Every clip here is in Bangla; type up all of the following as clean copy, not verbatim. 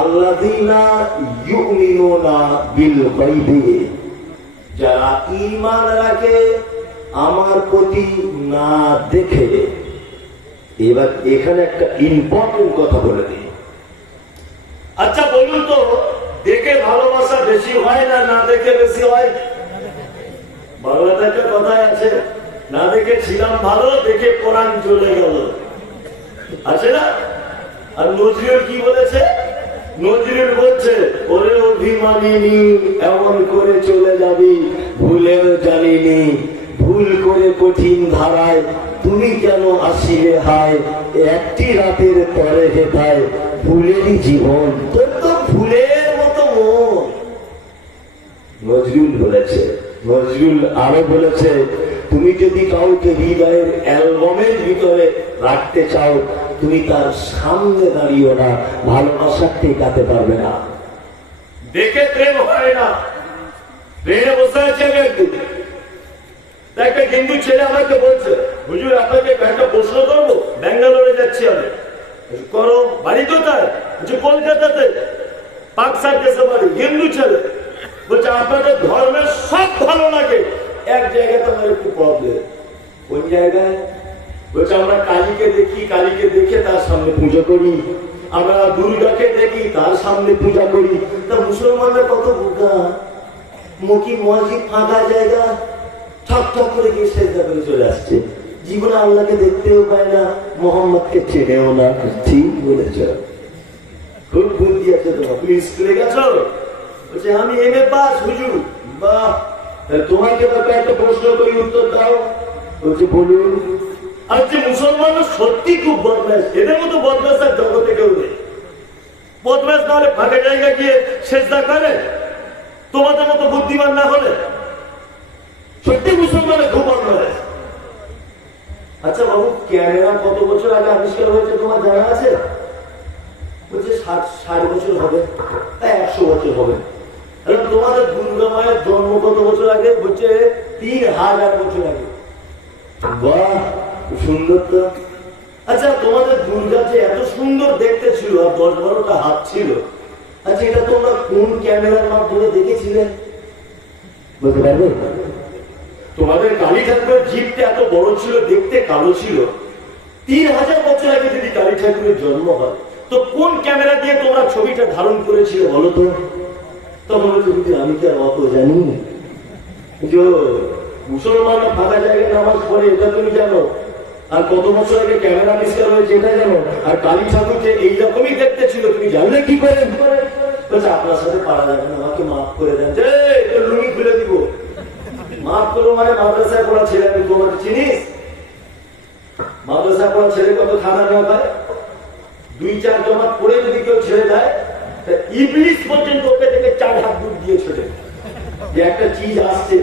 আল্লাযীনা ইউমিনুনা বিল গায়বি, যারা ঈমান রাখে আমার প্রতি না দেখে। এবার এখানে একটা ইম্পর্টেন্ট কথা বলে দিই। আচ্ছা বলুন তো, দেখে ভালোবাসা বেশি হয় না না দেখে বেশি হয়? বাংলাতে একটা কথাই আছে, না দেখে ছিলাম ভালো, দেখে কোরআন চলে গেল, আছে না? আর নজরুল কি বলেছে? নজরুল বলছে, ওরে অভিমানিনী এমন করে চলে যাবি, ভুলেও জানিনি, ভুল করে কঠিন ধারায় তুমি কেন আসিলে হায়, একটি রাতের পরে হেথায় ভুলেরই জীবন, তোর তো ভুলের মতো মন। নজরুল বলেছে। নজরুল আরো বলেছে, তুমি যদি কাউকে হৃদয়ের অ্যালবামের ভিতরে রাখতে চাও, তুমি তার সামনে দাঁড়িয়ে না, ভালোবাসা টেকাতে পারবে না। দেখে প্রেম হয় না। ট্রেনে বসে আছে আমি একদিন, একটা হিন্দু ছেলে আমাকে বলছে, হুজুর আপনাকে একটা প্রশ্ন করবো, ব্যাঙ্গালোরে যাচ্ছি আমি। করো, বাড়ি কোথায়? কলকাতাতে। পাকসার দেশে বাড়ি। হিন্দু ছেলে বলছে, আপনাদের ধর্মের সব ভালো লাগে, এক জায়গাতে আমার একটু প্রবলেম। কোন জায়গায়? বলছে, আমরা কালীকে দেখি, কালীকে দেখে তার সামনে পুজো করি, আমরা দুর্গাকে দেখি, তার সামনে পূজা করি। তা মুসলমানরা কত বোকা, মুখী মসজিদ ফাঁকা জায়গা, ঠক ঠক করে গিয়ে সেজদা করে চলে আসছে। জীবনে আল্লাহকে দেখতেও পায় না, মোহাম্মদকে চেনেও না। ঠিক বলেছ, খুব বুদ্ধি আছে তোমার। তুমি স্কুলে গেছো? বলছে, আমি MA পাস হুজুর। বাহ, তোমাকে একটা প্রশ্ন করি, উত্তর দাও। বলছে, বলুন। আচ্ছা, মুসলমানরা সত্যি খুব বদমাশ, এদের মতো বদমাশ আর জগতে কেউ নেই। বদমাশ না হলে ফাঁকা জায়গা গিয়ে সেজদা করে, তোমাদের মতো বুদ্ধিমান না হলে। সত্যি মুসলমানের খুব বদমাশ। আচ্ছা বাবু, ক্যামেরা কত বছর আগে আবিষ্কার হয়েছে তোমার জানা আছে? বলছে 60 বছর হবে, 100 বছর হবে। তোমাদের দুর্গা মায়ের জন্ম কত বছর আগে? বলছে 3000 বছর আগে। বাহ, সুন্দর তো। আচ্ছা, তোমাদের দুর্গা যে এত সুন্দর দেখতে ছিল আর 10-12টা হাত ছিল, আচ্ছা এটা তোমরা কোন ক্যামেরার মাধ্যমে দেখেছিলে? বলতে পারবে? তোমাদের কালী ঠাকুরের জিভটা এত বড় ছিল, দেখতে কালো ছিল। 3000 বছর আগে যদি কালী ঠাকুরের জন্ম হয়, তো কোন ক্যামেরা দিয়ে তোমরা ছবিটা ধারণ করেছিল বলো তো? তখন আমি কি আর অত জানি? মুসলমানরা ফাঁকা জায়গায় নামাজ পড়ে, এটা তুমি জানো? আর কত বছর আগে ক্যামেরা আবিষ্কার হয়েছে এটা জানো? আর কালী ঠাকুর যে এইরকমই দেখতে ছিল, তুমি জানলে কি করে? বলছে, আপনার সাথে পারা যাবে না, আমাকে মাফ করে দেন। যে লুঙ্গি খুলে দিব। মাফ করো মানে মাদ্রাসায় পড়া ছেলে, আমি তোমাকে চিনিস? মাদ্রাসায় পড়া ছেলে কত খানা নেওয়া পায়? 2-4 জমাত পড়ে যদি কেউ ছেড়ে দেয়, ইবলিস পর্যন্ত ওকে থেকে 4 হাত দূর দিয়ে ছেড়ে যে একটা চিজ আসছে।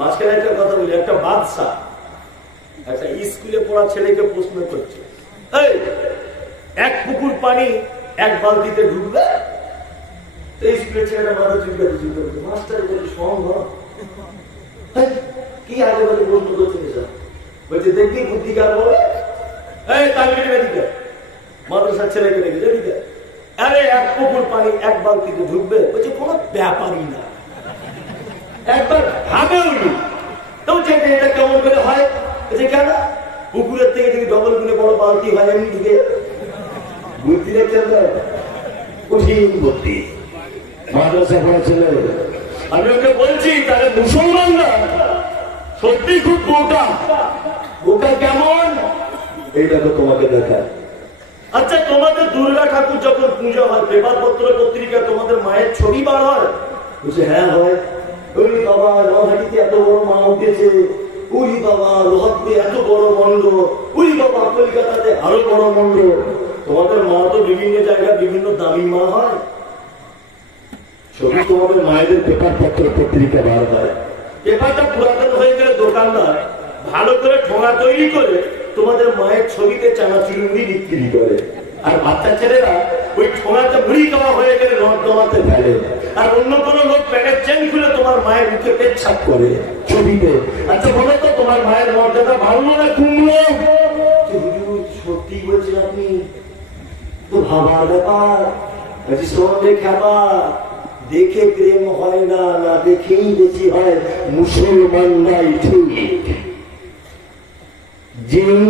মাঝখানে একটা কথা বলি, একটা বাদশা একটা স্কুলে পড়া ছেলেকে প্রশ্ন করছে, এক পুকুর পানি এক বালতিতে ঢুকবে? স্কুলের ছেলেটা মাথা চুলকা চুলকা করছে, মাস্টার বলছে সম্ভব? কি আগে বাজে প্রশ্ন করছে এসব? বলছে, দেখবি বুদ্ধিকার বলে। মাদ্রাসার ছেলেকে দেখে দিকে, আরে এক পুকুর পানি এক বালতিতে ঢুকবে? বলছে, কোনো ব্যাপারই না, একবার ভাবেও নি। এটা কেমন করে হয়? কেন? পুকুরের থেকে যদি ডবল গুণে বড় বালতি হয়, এমনি ঢুকে বুদ্ধি দেখছেন তো? কঠিন বুদ্ধি। মাদ্রাসা পড়া ছেলে। আমি ওকে বলছি, তাহলে মুসলমানরা সত্যি খুব বোকা। বোকা কেমন? এইটা তো তোমাকে দেখায়। আচ্ছা, তোমাদের দুর্গা ঠাকুর যখন পূজা হয়, পেপার পত্র পত্রিকা তোমাদের মায়ের ছবি বার হয়? বলছে, হ্যাঁ হয়। ওই বাবা, নহাটিতে এত বড় মা উঠেছে, ওই বাবা লোহাতে এত বড় মন্ড, ওই বাবা কলকাতাতে আরো বড় মন্ড। তোমাদের মা তো বিভিন্ন জায়গায় বিভিন্ন দামি মা হয়। ছবি তোমাদের মায়েদের পেপার পত্র পত্রিকা বার হয়। পেপারটা পুরাতন হয়ে গেলে দোকানদার ভালো করে ঠোঙা তৈরি করে তোমাদের মায়ের ছবিতে চানাচুর মুড়ি বিক্রি করে। আর বাচ্চা ছেলেরা ওই ঠোঙাতে মুড়ি খাওয়া হয়ে গেলে নর্দমাতে ফেলে। আর অন্য কোনো লোক প্যাকেট চেন খুলে তোমার মায়ের মুখে পেচ্ছাপ করে ছবিতে। আচ্ছা বলো তো, তোমার মায়ের মর্যাদা ভালো না কুমড়ো? সত্যি বলছেন আপনি? ভাবার ব্যাপার। শোন রে খ্যাপা, দেখে প্রেম হয় না, না দেখেই বেশি হয় মুসলমানরাই ঠিক। জিন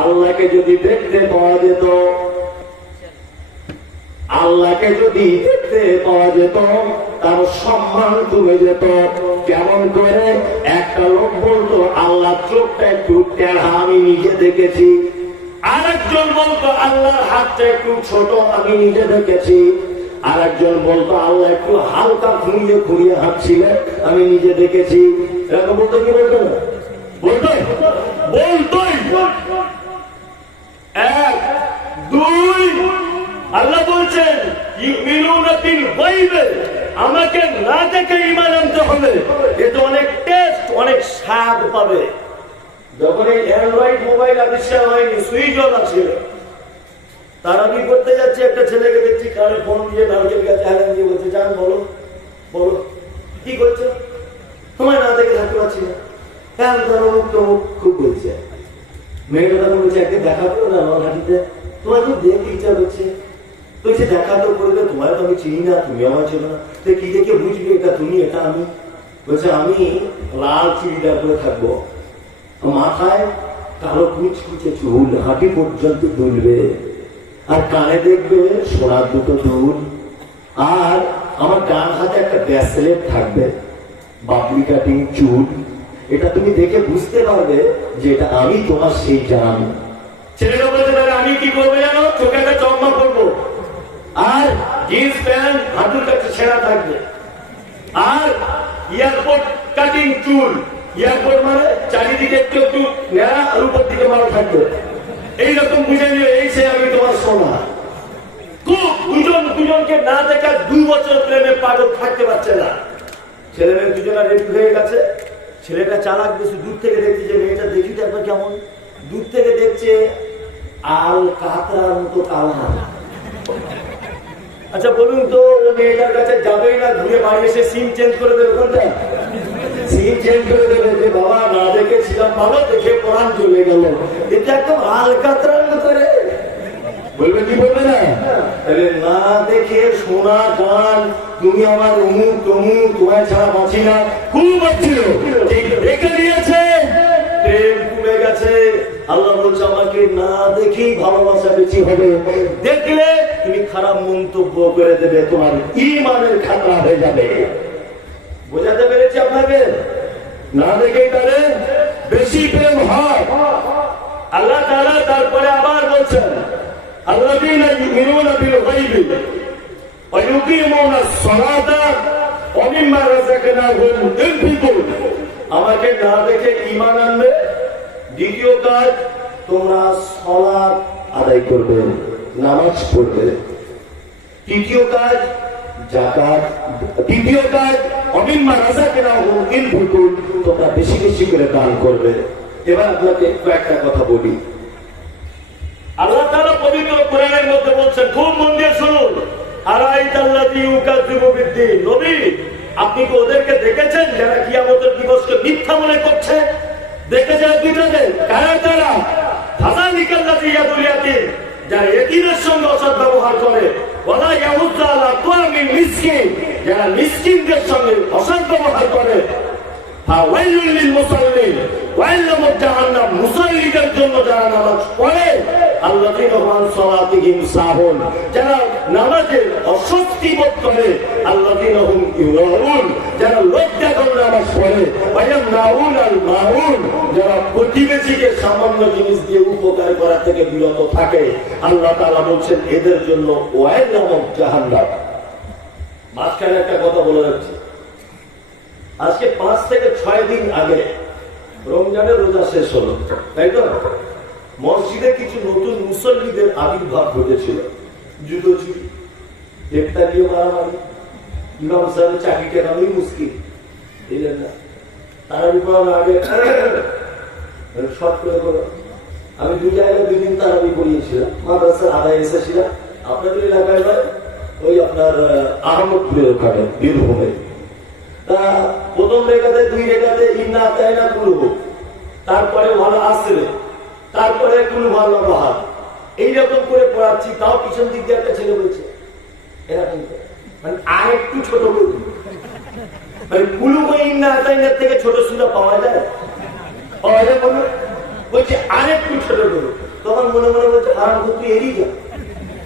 আল্লাহকে যদি দেখতে পাওয়া যেত, আল্লাহকে যদি দেখতে পাওয়া যেত তার সম্মান কমে যেত। কেমন করে? একটা লোক বলতো আল্লাহ চোখটা একটু টেढ़া, আমি নিজে দেখেছি। আরেকজন বলতো আল্লাহর হাতটা একটু ছোট, আমি নিজে দেখেছি। আরেকজন বলতো আল্লাহ একটু হালকা খুঁড়িয়ে খুঁড়িয়ে হাঁটছিলেন, আমি নিজে দেখেছি। এরকম বলতো কি বলতো না? বলতোই বলতোই। এক দুই, আল্লাহ বলছেন ইউমিনুনা বিল গায়বে, আমাকে না দেখে ঈমান আনতে হবে। এতে অনেক টেস্ট, অনেক স্বাদ পাবে। যখন এই অ্যান্ড্রয়েড মোবাইল আবিষ্কার হয়নি, সুইচ অফ ছিল, তারাবি করতে যাচ্ছে, একটা ছেলেকে দেখছি কানে ফোন দিয়ে নারকেল গাছে হারান দিয়ে বলছে, জান বলো বলো কি করছো, তোমায় না দেখে থাকতে পারছি না। হ্যাঁ খুব বলছে। মেয়েটা বলছে একদিন দেখা করো না আমার হাঁটিতে, তোমার খুব দেখতে ইচ্ছা করছে। বলছে দেখা তো করবে, তোমার তো আমি চিনি না, তুমি আমার ছিল না, তো কি দেখে বুঝবি এটা তুমি এটা আমি? বলছে আমি লাল চুড়িদার করে থাকবো, মাথায় কালো কুচকুচে চুল, হাঁটি পর্যন্ত দুলবে, আর কানে দেখবে সোনার দুটো দুল, আর আমার ডান হাতে একটা ব্রেসলেট থাকবে, বাবলি কাটিং চুল। এটা তুমি দেখে বুঝতে পারবে যে এটা আমি, তোমার সেই জান। ছেলেটা বলছে তাহলে আমি কি করবো জানো? চোখে একটা চশমা পরবো, আর জিন্স প্যান্ট হাঁটুর কাছে ছেঁড়া থাকবে, আর এয়ারপোর্ট কাটিং চুল। এয়ারপোর্ট মানে চারিদিকে একটু একটু নেড়া, আর উপর দিকে মারা থাকবে। এইরকম বুঝে নিয়ে এই সে আমি তোমার সোনা। দুজনকে না দেখা 2 বছর প্রেমে পাগল থাকতে পারছে না। ছেলে মেয়ে দুজনা রেডি হয়ে গেছে। ছেলেটা চালাক বেশি, দূর থেকে দেখছে যে মেয়েটা দেখি তো একবার কেমন, দূর থেকে দেখছে আল কাতরার মতো কালা। আচ্ছা বলুন তো, মেয়েটার কাছে যাবেই না, ঘুরে বাড়ি এসে সিম চেঞ্জ করে দেবে? কোনটা সিম চেঞ্জ করে দেবে যে বাবা না দেখেছিলাম, ভালো দেখে পড়ান চলে গেল। এটা একদম আল কাতরার মতো রে, বলবে কি বলবে না? তাহলে না দেখে শোনা গান, তুমি আমার অমুক তমুক, তোমায় ছাড়া বাঁচি না, খুব বাঁচছিল, দেখে নিয়েছে, প্রেম কমে গেছে। আল্লাহ বলছে আমাকে না দেখেই ভালোবাসা বেশি হবে, দেখলে তুমি খারাপ মন্তব্য করে দেবে, তোমার ঈমানের খাতরা হয়ে যাবে। বোঝাতে পেরেছি আপনাকে? না দেখেই তাহলে বেশি প্রেম হয়। আল্লাহ তাআলা তারপরে আবার বলছেন আল্লাযীনা ইউমিনুনা বিল গায়বি ওয়া ইউকিমুনাস সালাতা ওয়া মিম্মা রাযাকনাহুম ইউনফিকুন। আমাকে না দেখে ঈমান আনবে। দ্বিতীয় কাজ, তোমরা সালাত আদায় করবে, নামাজ পড়বে। তৃতীয় কাজ যাকাত। তৃতীয় কাজ ওয়া মিম্মা রাযাকনাহুম ইউনফিকুন, তোমরা বেশি বেশি করে দান করবে। এবার আপনাকে কয়েকটা কথা বলি। আল্লাহ তাআলা পবিত্র কোরআনের মধ্যে বলছেন, খুব মন দিয়ে শুনুন, আরাইতাল্লাযী ইউকাযযিবু বিদ্দীন। নবী, আপনি কি ওদেরকে দেখেছেন যারা কিয়ামতের দিবসকে মিথ্যা মনে করছে? দেখেছেন দুইটাকে? কারা তারা? ফাযালিকাল্লাযী ইয়াদুল ইয়াতীম, যারা এতিমের সঙ্গে অসৎ ব্যবহার করে, ওয়ালা ইয়াহুজ্জু আলা তুআমিল মিসকিন, যারা মিসকিনদের সঙ্গে অসৎ ব্যবহার করে। ফাওয়াইলুল লিল মুসাল্লিন ওয়াইলামুত জাহান্নাম, মুসাল্লিদের জন্য যারা নামাজ পড়ে, আল্লাযীনা হুম আন সালাতিহিম সাহুন, যারা নামাজে অস্বস্তি বোধ করে, আল্লাযীনা হুম ইউরাউন, যারা লজ্জা করে নামাজ পড়ে, ওয়ায়ামনাউন আল মাউন, যারা প্রতিবেশীকে সামান্য জিনিস দিয়ে উপকার করা থেকে বিরত থাকে। আল্লাহ তাআলা বলছেন এদের জন্য ওয়াইলামুত জাহান্নাম। মাঝখানে একটা কথা বলে রাখছি, আজকে 5 থেকে 6 দিন আগে রমজানের রোজা শেষ হলো, তাই তো? মসজিদে কিছু নতুন মুসল্লিদের আবির্ভাব ঘটেছিল। জুতো চুরি, গ্রেপ্তারিও মারামারি, ইমাম সাহেবের চাকরি কেনানোই মুশকিল, বুঝলেন না? তারা বিপদের আগে শর্ট করে করো। আমি 2 জায়গায় 2 দিন তারাবি পড়িয়েছিলাম, মাদ্রাসার আদায় এসেছিলাম। আপনাদের এলাকায় নয়, ওই আপনার আহমদপুরের ওখানে বীরভূমে। তা প্রথম রেখাতে 2 রেখাতে ইন্না আতাইনা কুলহু, তারপরে ভালো আসরে, তারপরে কুল ভালো বাহার, এইরকম করে পড়াচ্ছি, তাও পিছন দিক দিয়ে একটা ছেলে বলছে এরকম করে, মানে আর একটু ছোট বলি, মানে কুলু ইন্নার থেকে ছোট সুরা পাওয়া যায়, পাওয়া যায় বলো, বলছে আর একটু ছোট করো। তখন মনে মনে বলছে আর তুই এড়িয়ে যা,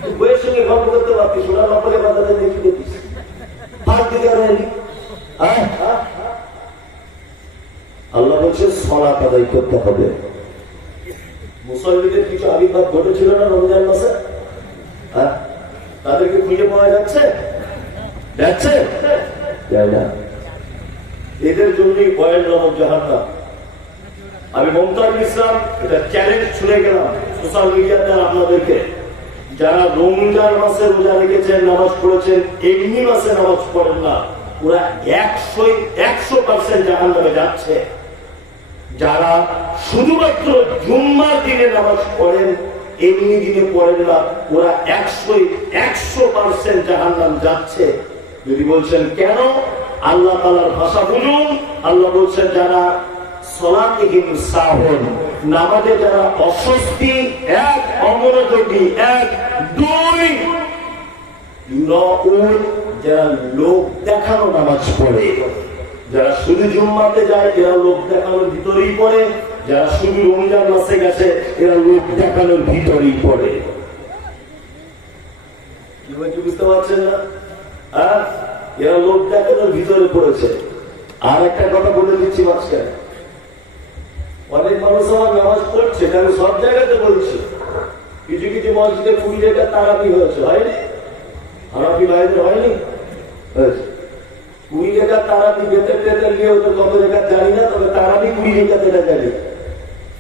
তুই বইয়ের সঙ্গে গল্প করতে পারতিস, সোনা নকলে বাজারে দেখি দেখিস হাত দিতে পারবি। আল্লাহ বলছে সালাত আদায় করতে হবে। মুসলমানদের কিছু আবির্ভাব ঘটেছিল না রমজান মাসে, তাদেরকে খুঁজে পাওয়া যাচ্ছে যাচ্ছে যায় না। এদের জন্যই ভয়ের নামক জাহান্নাম। আমি মমতাজুল ইসলাম এটা চ্যালেঞ্জ ছুড়ে গেলাম সোশ্যাল মিডিয়াতে আপনাদেরকে, যারা রমজান মাসে রোজা রেখেছেন, নামাজ পড়েছেন, এমনি মাসে নামাজ পড়েন না, ওরা 100% জাহান্নামে যাচ্ছে। যারা শুধুমাত্র জুম্মার দিনে নামাজ পড়েন, এমনি দিনে পড়েন না, ওরা 100% জাহান্নাম যাচ্ছে। যদি বলছেন কেন, আল্লাহ তাআলার ভাষা বুঝুন। আল্লাহ বলছেন যারা সলাতিহিম সাহুন, নামাজে যারা অস্বস্তি, এক অমনোযোগী, এক দুই ইউরাউন, যারা লোক দেখানো নামাজ পড়ে, যারা শুধু জুম্মাতে যায় এরা লোক দেখানোর ভিতরেই পড়ে, যারা শুধু রমজান মাসে গেছে এরা লোক দেখানোর ভিতরেই পড়ে। কি বলছি বুঝতে পারছেন না? এরা লোক দেখানোর ভিতরে পড়েছে। আর একটা কথা বলে দিচ্ছি মাঝখানে, অনেক মানুষ আমার নামাজ পড়ছে, আমি সব জায়গাতে বলছি, কিছু কিছু মসজিদে 20 রেখা তারাবি হয়েছে, হয়নি? হানাফি ভাইদের হয়নি? 20 রেখা তারাবি বেতের টেতের গিয়ে ওদের কত রেখা জানি না, তবে তারাবি 20 রেখা যেটা জানি।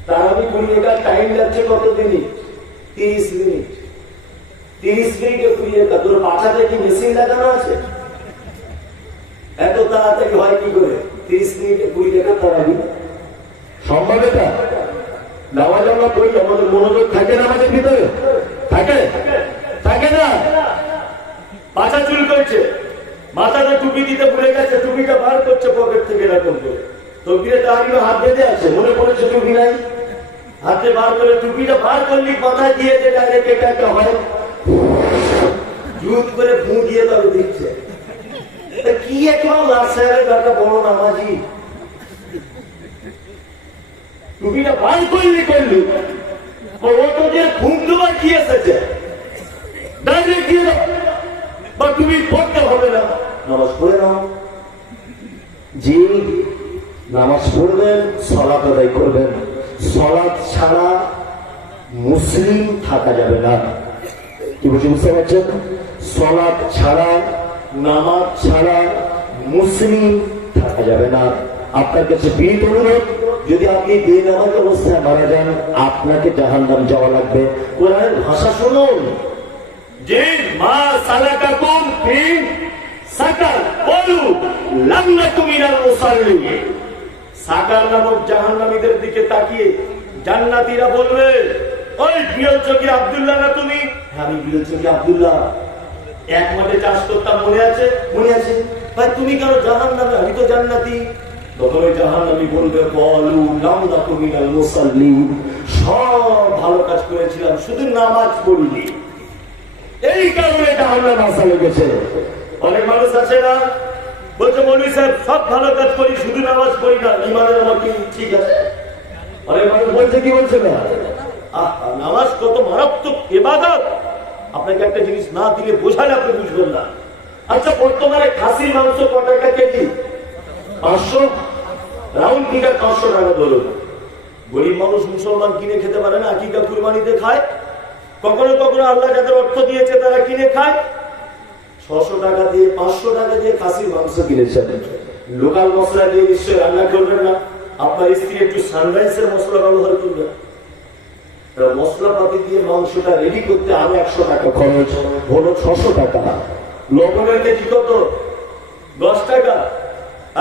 তারাবি 20 রেখা টাইম যাচ্ছে কত মিনিট? 30 মিনিট। 30 মিনিটে 20 রেখা। তোর পাছাতে কি মেশিন লাগানো আছে? এত তাড়াতাড়ি হয় কি করে? 30 মিনিটে 20 রেখা তারাবি সম্ভব? এটা নামাজ আমরা পড়ি, আমাদের মনোযোগ থাকে নামাজের ভিতরে? থাকে? থাকে না? পাছা চুল করছে, মাথাতে টুপি দিতে ভুলে গেছে, টুপিটা বার করছে পকেট থেকে এরকম করে, টুপিতে তাহলে হাত বেঁধে আছে, মনে পড়েছে টুপি নাই, হাতে বার করে টুপিটা বার করলি মাথায় দিয়ে যে ডাইরেক্ট এটা একটা হয়, জুত করে ফু দিয়ে তবে দিচ্ছে। কি একবার লাশের একটা বড় নামাজি, টুপিটা বার করলি ও তোদের ঘুম দুবার কি এসেছে, ডাইরেক্ট দিয়ে দাও, বা তুমি পড়তে হবে না, নামাজ পড়ে নাও। জি, নামাজ পড়বেন, সালাত আদায় করবেন। সালাত ছাড়া মুসলিম থাকা যাবে না। কি বুঝতে পারছেন? সালাত ছাড়া, নামাজ ছাড়া মুসলিম থাকা যাবে না। আপনার কাছে বিনীত অনুরোধ, যদি আপনি বেনামাজ অবস্থায় মারা যান, আপনাকে জাহান্নাম যাওয়া লাগবে। কোরআনের ভাষা শুনুন, যে মা সালাকাকুম ফি সাকার ক্বালু লাম নাকু মিনাল মুসাল্লিন। সাকার নামক জাহান্নামীদের দিকে তাকিয়ে জান্নাতীরা বলবে, ওই বিরল চোখে আব্দুল্লাহ না তুমি? আমি বিরল চোখে আব্দুল্লাহ, এক মাঠে চাষ করতাম, মনে আছে? মনে আছে। ভাই তুমি কেন জাহান্নামে? আমি তো জান্নাতি। তখন ওই জাহান্নামী বলবে, ক্বালু লাম নাকু মিনাল মুসাল্লিন, সব ভালো কাজ করেছিলাম, শুধু নামাজ পড়িনি, এই কারণে জাহান্নাম আসা লেগেছে। অনেক মানুষ আছে না, বলছে মৌলভী সাহেব সব ভালো কাজ করি, শুধু নামাজ পড়ি না, ইমানের আমার কি ঠিক আছে? অনেক মানুষ বলছে, কি বলছে না, নামাজ কত মারাত্মক ইবাদত, আপনাকে একটা জিনিস না দিলে বোঝালে আপনি বুঝবেন না। আচ্ছা, বর্তমানে খাসির মাংস কত টাকা কেজি? 500, রাউন্ড ফিগার 500 টাকা ধরুন। গরিব মানুষ মুসলমান কিনে খেতে পারে না, আকিকা কুরবানিতে খায়, কখনো কখনো আল্লাহ যাদের অর্থ দিয়েছে তারা কিনে খায়। 600 টাকা দিয়ে, 500 টাকা দিয়ে খাসির মাংস কিনেছেন, লোকাল মশলা দিয়ে নিশ্চয় রান্না করবেন না। আপনার স্ত্রী একটু সানরাইজের মশলা ব্যবহার করবেন, মশলাপাতি দিয়ে মাংসটা রেডি করতে আরো 100 টাকা খরচ, হলো 600 টাকা। লবণের কেজি কত? 10 টাকা।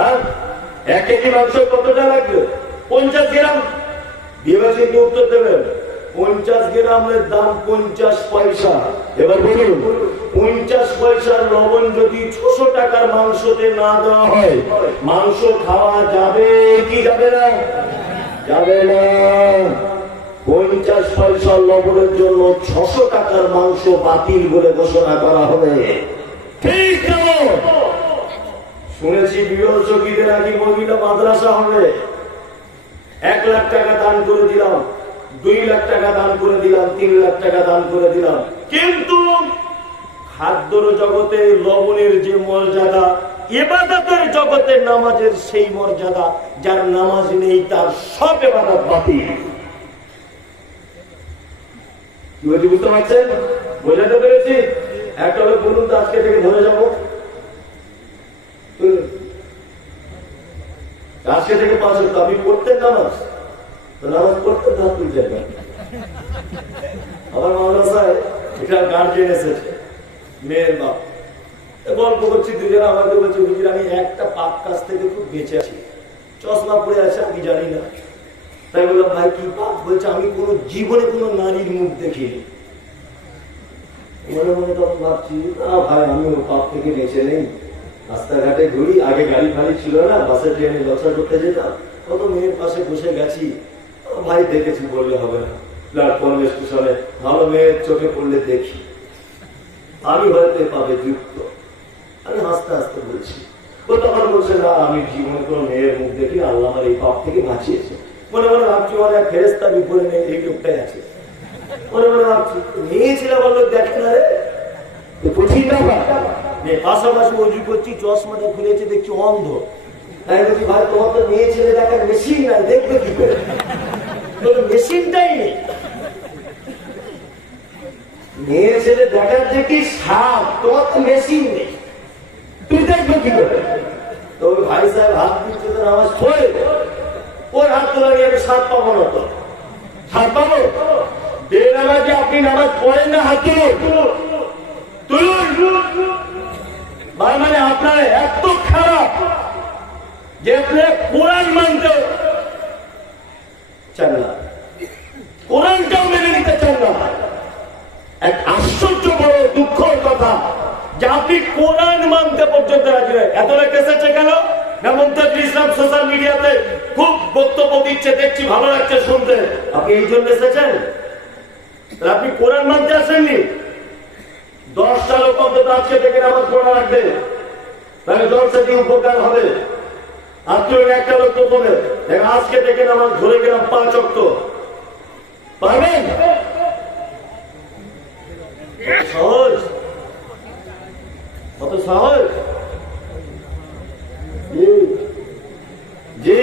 আর 1 কেজি মাংস কতটা লাগবে? 50 গ্রাম। বিভাজিত উত্তর দেবেন। 50 গ্রামের দাম 50 পয়সা। এবার বলুন, 50 পয়সার লবণ যদি 600 টাকার মাংসতে না দেওয়া হয়, মাংস খাওয়া যাবে কি যাবে না? যাবে না। 50 পয়সা লবণের জন্য 600 টাকার মাংস বাতিল বলে ঘোষণা করা হবে। ঠিক কেমন? শুনেছি বিরল চকিতে নাকি মহিলা মাদ্রাসা হবে। 1 লাখ টাকা দান করে দিলাম, 2 লাখ টাকা দান করে দিলাম, 3 লাখ টাকা দান করে দিলাম, কিন্তু খাদ্যর জগতে লবণের যে মর্যাদা, ইবাদতের জগতে নামাজের সেই মর্যাদা, যার নামাজ নেই তার সব ইবাদত বাতিল। বুঝতে পারছেন? বোঝাতে পেরেছি? একটা লোক বলুন তো আজকে থেকে ধরে যাবো, আজকে থেকে 5 ওয়াক্ত আপনি পড়তেন নামাজ, তো নামাজ পড়তেন হাত তুলছেন না। আমার মাদ্রাসায় একটা গার্জিয়ান এসেছে, মেয়ের বাপ, গল্প করছি দুজনে, আমাকে বলছে হুজুর আমি একটা পাপ কাজ থেকে খুব বেঁচে আছি, চশমা পড়ে আছে আমি জানি না। তাই বললাম ভাই কি পাপ? বলছে আমি কোনো জীবনে কোনো নারীর মুখ দেখিনি। মনে মনে তখন ভাবছি না ভাই আমি ওই পাপ থেকে বেঁচে নেই, রাস্তাঘাটে ঘুরি, আগে গাড়ি ফাড়ি ছিল না, বাসে ট্রেনে ব্যবসা করতে যেতাম, কত মেয়ের পাশে বসে গেছি, ভাই দেখেছি বললে হবে না, প্ল্যাটফর্ম স্টেশনে ভালো মেয়ের চোখে পড়লে দেখি, আমি হয়তো পাবে যুক্ত। আমি হাসতে হাসতে বলছি, ও তখন বলছে না আমি জীবনে কোনো মেয়ের মুখ দেখি, আল্লাহ আমার এই পাপ থেকে বাঁচিয়েছে। মনে মনে ভাবছি অনেক ফেরেস্তা বিপরে নেই, এই লোকটাই আছে। মনে মনে ভাবছি মেয়ে ছিল বললো দেখ না রে, কঠিন ব্যাপার। পাশাপাশি অজু করছি, চশমাটা খুলেছে দেখছি অন্ধ। তাই বলছি ভাই তোমার তো মেয়ে ছেলে দেখার মেশিন নাই, দেখবে কি করে? মেশিনটাই নেই, মেয়ে ছেলে দেখার যে কি সাপ, তোমার তো মেশিন নেই, তুই দেখবে কি করে? তো ভাই সাহেব হাত দিচ্ছে তো নামাজ পড়ে, ওর হাত তোলা নিয়ে আমি সাপ পাবো না, তো সাপ পাবো? বেনামাজি আপনি নামাজ পড়েন না, হাত তুলুন, মানে আপনার এত খারাপ যে আপনি কোরআন মানতে চান না, কোরআনটাও মেনে নিতে চান না। এক আশ্চর্য বড় দুঃখের কথা যে আপনি কোরআন মানতে পর্যন্ত রাজি নয়। এত লোক এসেছে কেন? মমতাজুল ইসলাম সোশ্যাল মিডিয়াতে খুব বক্তব্য দিচ্ছে, দেখছি ভালো লাগছে শুনতে। আপনি এই জন্য এসেছেন? আপনি কোরআন মানতে আসেননি? 10টা লোক অন্তত আজকে থেকে নামাজ পড়া রাখবে, তাহলে 10 থেকে উপকার হবে। আপনি একটা লোক তো বলে আজকে থেকে নামাজ ধরে গেলাম 5 ওয়াক্ত, পারবেন? সহজ, কত সহজ। জি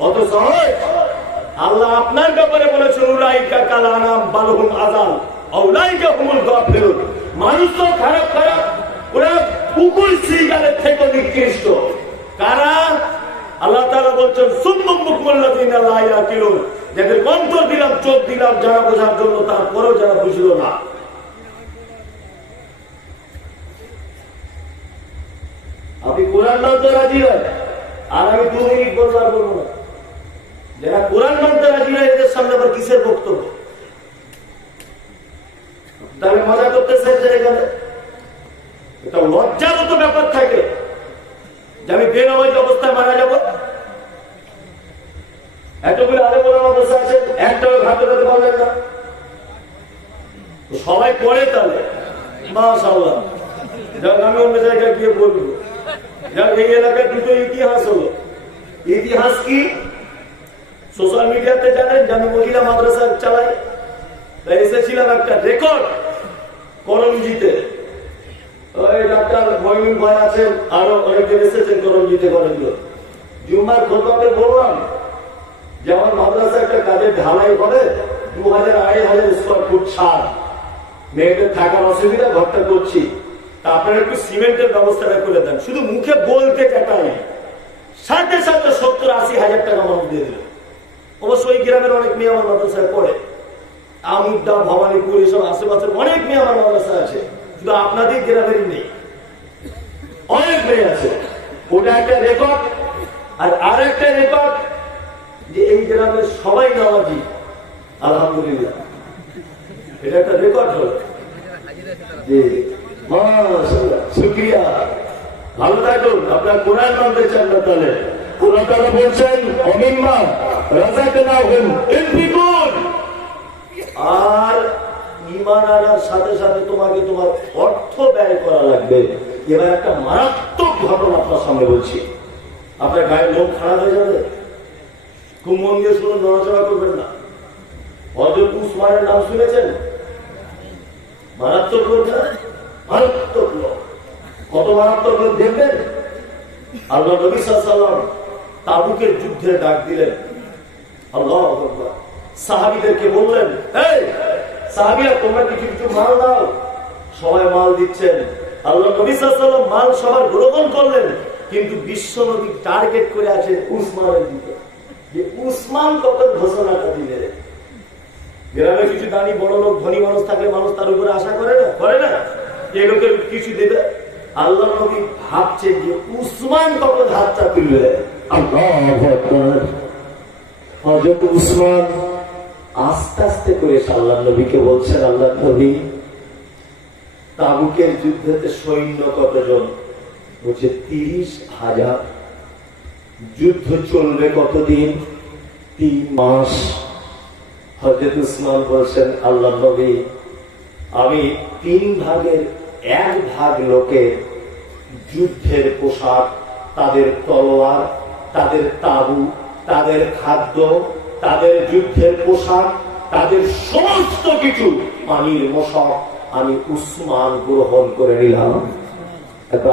কত সহজ। আল্লাহ আপনার ব্যাপারে বলেছেন উলাইকা কাল আনাম বাল হুম আযাল আউলাইকা হুমুল গাফিলুন। মানুষ তো খারাপ খারাপ, ওরা কুকুর শ্রীগালের থেকে নিকৃষ্ট। কারা? আল্লাহ তাআলা বলছেন সুম্মুম মুকমাল্লাযিনা লা ইয়াকিলুন, যাদের অন্তর দিলাম, চোখ দিলাম যারা বোঝার জন্য, তারপরেও যারা বুঝল না। আপনি কোরআন মানতে রাজি হয়, আর আমি 2 মিনিট বলবো আর বলবো না। যারা কোরআন মানতে রাজি হয় এদের সামনে আবার কিসের বক্তব্য? তাহলে মজা করতেছে এখানে। একটা লজ্জাগত ব্যাপার থাকে যে আমি বেনামাজি অবস্থায় মারা যাবো। এতগুলো আলেম ওলামা বসে আছে, একটাও ঘাট করতে পারলেন না। সবাই করে তাহলে মাশাআল্লাহ। যাক আমি অন্য জায়গায় গিয়ে বলবো, যাক এই এলাকায় দুটো ইতিহাস হলো। ইতিহাস কি? সোশ্যাল মিডিয়াতে জানেন যে আমি মহিলা মাদ্রাসা চালাই, তাই এসেছিলাম একটা রেকর্ড করমজিতে। ওই ডাক্তার মহিন ভাই আছেন, আরো অনেকজন এসেছেন করমজিতে কলেজগুলো। জুম্মার খোদবাতে বললাম যে আমার মাদ্রাসা একটা কাজের ঢালাই করে 2000-2500 স্কোয়ার ফুট ছাদ, মেয়েদের থাকার অসুবিধা, ঘরটা করছি, তা আপনারা একটু সিমেন্টের ব্যবস্থাটা করে দেন। শুধু মুখে বলতে চাটাই, সাথে সাথে 70-80 হাজার টাকা মানুষ দিয়ে দিল। অবশ্য ওই গ্রামের অনেক মেয়ে আমার মাদ্রাসায় পড়ে, আমুদ্দা, ভবানীপুর, এসব আশেপাশের অনেক মেয়ে আমার মাদ্রাসায় আছে, শুধু আপনাদের গ্রামেরই নেই, অনেক মেয়ে আছে। ওটা একটা রেকর্ড। আর একটা রেকর্ড যে এই গ্রামের সবাই নামাজি, আলহামদুলিল্লাহ, এটা একটা রেকর্ড হলো। জি মাশাআল্লাহ, শুকরিয়া, ভালো থাকুন। আপনার কোরআন মানতে চান না তাহলে আল্লাহ তাআলা বলছেন অমিম্মা রাযাকনাহুম ইনফিকুন, আর ঈমান আনার সাথে সাথে তোমাকে তোমার অর্থ ব্যয় করা লাগবে। এবার একটা মারাত্মক ঘটনা আপনার সামনে বলছি, আপনার গায়ের লোক খারাপ হয়ে যাবে। খুব মন দিয়ে শুনুন, নড়াচড়া করবেন না। হযরত উসমানের নাম শুনেছেন? মারাত্মক লোক না? মারাত্মক লোক। কত মারাত্মক লোক দেখবেন। আল্লাহ নবী সাল্লাল্লাহু আলাইহি ওয়াসাল্লাম তাবুকের যুদ্ধে ডাক দিলেন। আল্লাহু আকবার। সাহাবীদেরকে বললেন, এই সাহাবীরা তোমরা কিছু কিছু মাল দাও। সবাই মাল দিচ্ছেন। আল্লাহ নবী সাল্লাল্লাহু আলাইহি ওয়াসাল্লাম মাল সবার গ্রহণ করলেন, কিন্তু বিশ্ব নবী টার্গেট করে আছেন উসমানের দিকে, যে উসমান কখন ঘোষণাটা দিলে। গ্রামে কিছু দানি বড় লোক ধনী মানুষ থাকলে মানুষ তার উপরে আশা করে না, করে না এই লোকের কিছু দেবে। আল্লাহ নবী ভাবছে যে উসমান কখন হাতটা তুলবে। আল্লাহু আকবার। হযরত উসমান আস্তে আস্তে করে আল্লাহ নবীকে বলছেন, আল্লাহ নবী তাবুকের যুদ্ধেতে সৈন্য কতজন? বলছে 30,000। যুদ্ধ চলবে কতদিন? 3 মাস। হযরত উসমান বলছেন, আল্লাহ নবী আমি 3 ভাগের 1 ভাগ লোকে যুদ্ধের পোশাক, তাদের তলোয়ার, তাদের তাবু, তাদের খাদ্য, তাদের যুদ্ধের পোশাক, তাদের সমস্ত কিছু পানির মশক আমি উসমান গ্রহণ করে নিলাম।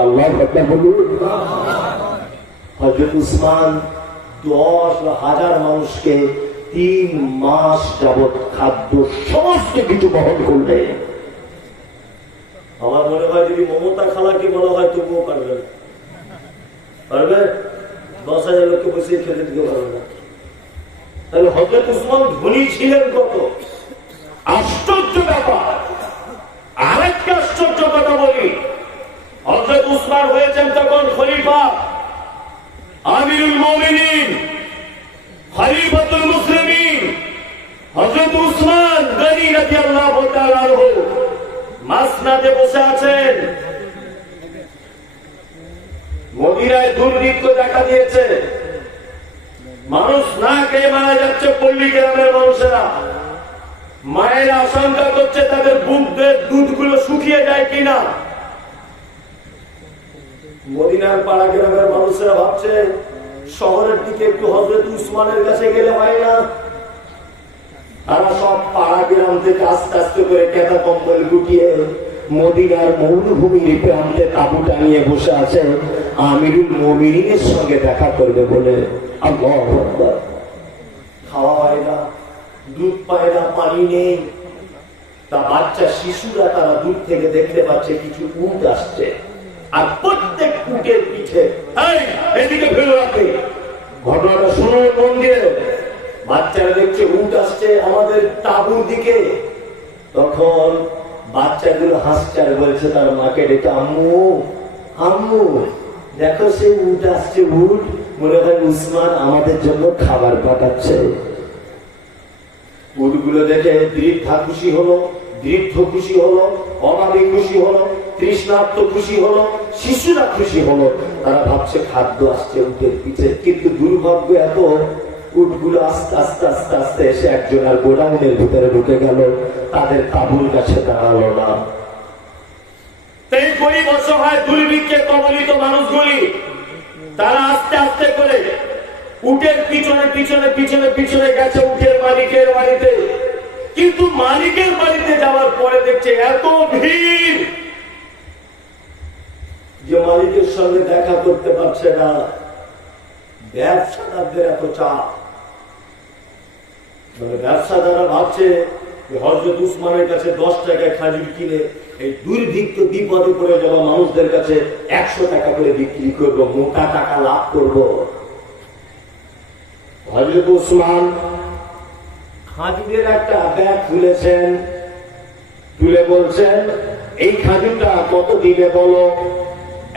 আল্লাহু আকবার বলুন। হযরত উসমান 10,000 মানুষকে 3 মাস যাবৎ খাদ্য সমস্ত কিছু বহন করলেন। আমার মনে হয় যদি মমতা খালাকে বলা হয় তবুও পারবে না। পারবে? 10,000 লোককে বসে খেতে দিতে পারবে না। তাহলে হযরত উসমান ধনী ছিলেন কত? আশ্চর্য ব্যাপার। আরেকটা আশ্চর্য কথা বলি, হযরত উসমান হয়েছেন তখন খলিফা, আমিরুল মুমিনিন, খলিফাতুল মুসলিমিন। হযরত উসমান গনি রাদিয়াল্লাহু তাআলা আনহু মাসনাদে বসে আছেন। মদিনায় দুর্ভিক্ষ দেখা দিয়েছে, মানুষ না খেয়ে মারা যাচ্ছে। পল্লী গ্রামের মানুষেরা, মায়েরা আশঙ্কা করছে তাদের বুকের দুধগুলো শুকিয়ে যায় কিনা। মদিনার পাড়া গ্রামের মানুষেরা ভাবছে শহরের দিকে একটু হযরত উসমানের কাছে গেলে হয় না। তারা সব পাড়া গ্রাম থেকে আস্তে আস্তে করে কেতা কম্বল গুটিয়ে মদিনার মরুভূমির প্রান্তে তাবু টানিয়ে বসে আছে আমিরুল মুমিনিনের সঙ্গে দেখা করবে বলে। আল্লাহু আকবার। খাওয়া হয় না, দুধ পায় না, পানি নেই। তা বাচ্চা শিশুরা তারা দূর থেকে দেখতে পাচ্ছে কিছু উট আসছে, আর প্রত্যেক উটের পিঠে এদিকে ফেলে রাখে। ঘটনাটা শুনুন মন দিয়ে। বাচ্চারা দেখছে উট আসছে আমাদের তাঁবুর দিকে। তখন বাচ্চাগুলো হাসছে আর বলছে তার মাকে ডেকে, আম্মু আম্মু দেখো সে উট আসছে। উট মনে হয় উসমান আমাদের জন্য খাবার পাঠাচ্ছে। উটগুলো দেখে বৃদ্ধা খুশি হলো, বৃদ্ধ খুশি হলো, অভাবী খুশি হলো, তৃষ্ণার্ত খুশি হলো, শিশুরা খুশি হলো। তারা ভাবছে খাদ্য আসছে উটের পিঠে। কিন্তু দুর্ভাগ্য এত, উটগুলো আস্তে আস্তে আস্তে আস্তে এসে একজন আর গোডাউনের ভিতরে ঢুকে গেল, তাদের তাঁবুর কাছে দাঁড়ালো না। এই গরিব অসহায় দুর্ভিক্ষে কবলিত মানুষগুলি তারা আস্তে আস্তে করে উটের পিছনে পিছনে পিছনে পিছনে গেছে উটের মালিকের বাড়িতে। কিন্তু মালিকের বাড়িতে যাওয়ার পরে দেখছে এত ভিড় যে মালিকের সঙ্গে দেখা করতে পারছে না। ব্যবসাদারদের এত চাপ, মানে ব্যবসাদাররা ভাবছে হযরত উসমানের কাছে 10 টাকায় খাজুর কিনে এই দুর্ভিক্ষ বিপদে পড়ে যাওয়া মানুষদের কাছে 100 টাকা করে বিক্রি করবো, মোটা টাকা লাভ করব। হযরত উসমান খাজুরের একটা ব্যাগ খুলেছেন, তুলে বলছেন এই খাজুরটা কত দিবে বলো।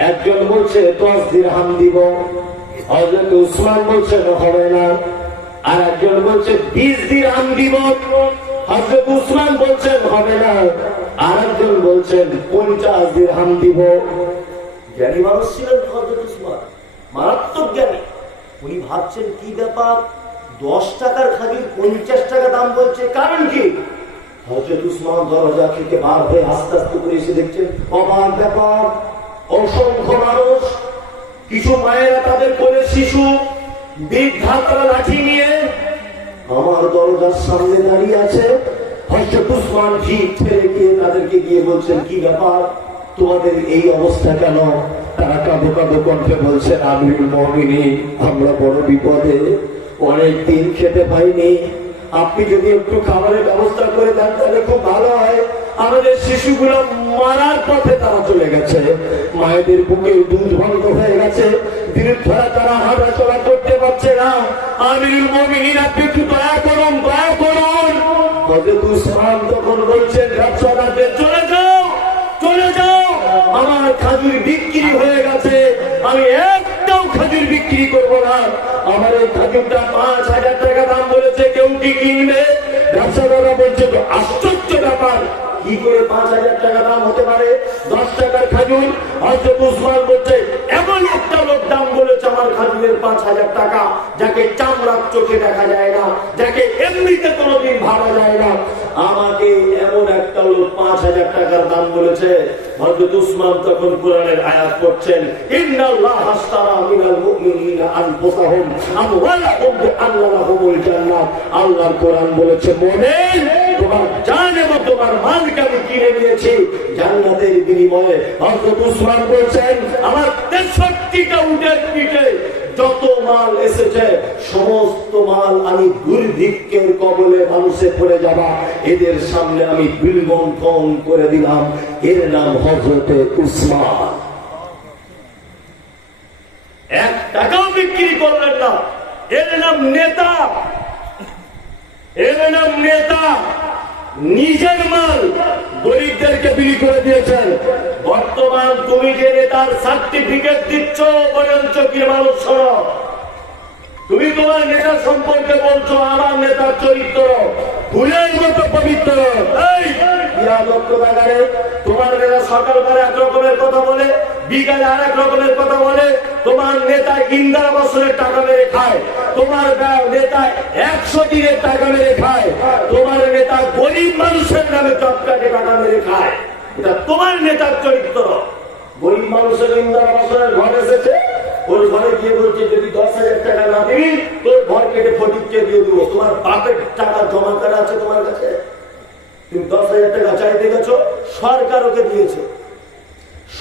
একজন বলছে 10 দিরহাম দিব। হযরত উসমান বলছেন হবে না। আর একজন বলছে 20 দিরহাম দিব। হযরত উসমান বলছেন হবে না। আর একজন বলছেন 50 দিরহাম দিব। জ্ঞানী মানুষ ছিলেন হযরত উসমান, মারাত্মক জ্ঞানী। উনি ভাবছেন কি ব্যাপার, 10 টাকার খাজুর 50 টাকা দাম বলছে, কারণ কি? হযরত উসমান দরজা থেকে বার হয়ে আস্তে আস্তে করে এসে দেখছেন অবাক ব্যাপার, অসংখ্য মানুষ, কিছু মায়েরা তাদের কোলে শিশু, বৃদ্ধা তারা লাঠি নিয়ে আমার দরজার সামনে দাঁড়িয়ে আছে। হযরত উসমান জিদ ছেড়ে গিয়ে তাদেরকে গিয়ে বলছেন, কি ব্যাপার, তোমাদের এই অবস্থা কেন? তারা কাঁদো কাঁদো কণ্ঠে বলছেন, আমিরুল মুমিনিন, আমরা বড় বিপদে, অনেক দিন খেতে পাইনি, আপনি যদি একটু খাবারের ব্যবস্থা করে দেন তাহলে খুব ভালো হয়। আমাদের শিশুগুলো মারার পথে তারা চলে গেছে, মায়েদের বুকে দুধ বন্ধ হয়ে গেছে, বৃদ্ধরা তারা হাঁটা চলা করতে পারছে না। আমিরুল মুমিনিন, আপনি একটু দয়া করুন, দয়া করুন। হযরত উসমান তখন বলছেন, ব্যবসাদারদের চলে যাও, চলে যাও, আমার খাজুর বিক্রি হয়ে গেছে, আমি একটাও খাজুর বিক্রি করবো না। আমার এই খাজুরটা 5,000 টাকা দাম বলেছে, কেউ কি কিনবে? ব্যবসাদাররা বলছে, তো আশ্চর্য ব্যাপার, কি করে 5,000 টাকা দাম হতে পারে? 10 টাকার খাজুর। হযরত উসমান বলছে, এমন একটা লোক দাম বলেছে আমার খাজুরের 5,000 টাকা, যাকে চামড়ার চোখে দেখা যায় না, যাকে এমনিতে কোনোদিন ভাবা যায় না, আমাকে এমন একটা লোক 5,000 টাকার দাম বলেছে। হযরত উসমান তখন কোরআনের আয়াত পড়ছেন, ইন্নাল্লাহা আশতারা মিনাল মুমিনিনা আনফুসাহুম আমওয়ালাহুম বিআন্না লাহুমুল জান্নাহ। আল্লাহর কোরআন বলেছে, মুমিন, তোমার জান এবং তোমার মালকে আমি কিনে নিয়েছি জান্নাতের বিনিময়ে। হযরত উসমান বলছেন, আমার 63টা উটের পিঠে যত মাল এসেছে সমস্ত মাল আমি দুর্ভিক্ষের কবলে মানুষে পড়ে যাবা, এদের সামনে আমি বিলবন্ধন করে দিলাম। এর নাম হযরতে উসমান। 1 টাকাও বিক্রি করলেন না, এর নাম নেতা, এর নাম নেতা। নিজের মাল গরিবদেরকে বিক্রি করে দিয়েছেন। বর্তমান তুমি যে নেতার সার্টিফিকেট দিচ্ছ, বরঞ্চ কি মানুষ শোনো, তুমি তোমার নেতা সম্পর্কে বলছো আমার নেতার চরিত্র ফুলের মতো পবিত্র। এই তোমার নেতা সকালবেলা এক রকমের কথা বলে, বিকালে আর এক রকমের কথা বলে। তোমার নেতা ইন্দিরা বছরের টাকা মেরে খায়, তোমার নেতা 100 দিনের টাকা মেরে খায়, তোমার নেতা গরিব মানুষের নামে চটকাটে টাকা মেরে খায়। এটা তোমার নেতার চরিত্র। গরিব মানুষের ইন্দিরা বছরের ঘর এসেছে, ওর ঘরে গিয়ে বলছে, যদি 10,000 টাকা না দিবি তোর ঘর কেটে ফটিককে দিয়ে দেবো। তোমার বাপের টাকা জমা করা আছে তোমার কাছে, তুমি 10,000 টাকা চাইতে গেছো, সরকার ওকে দিয়েছে,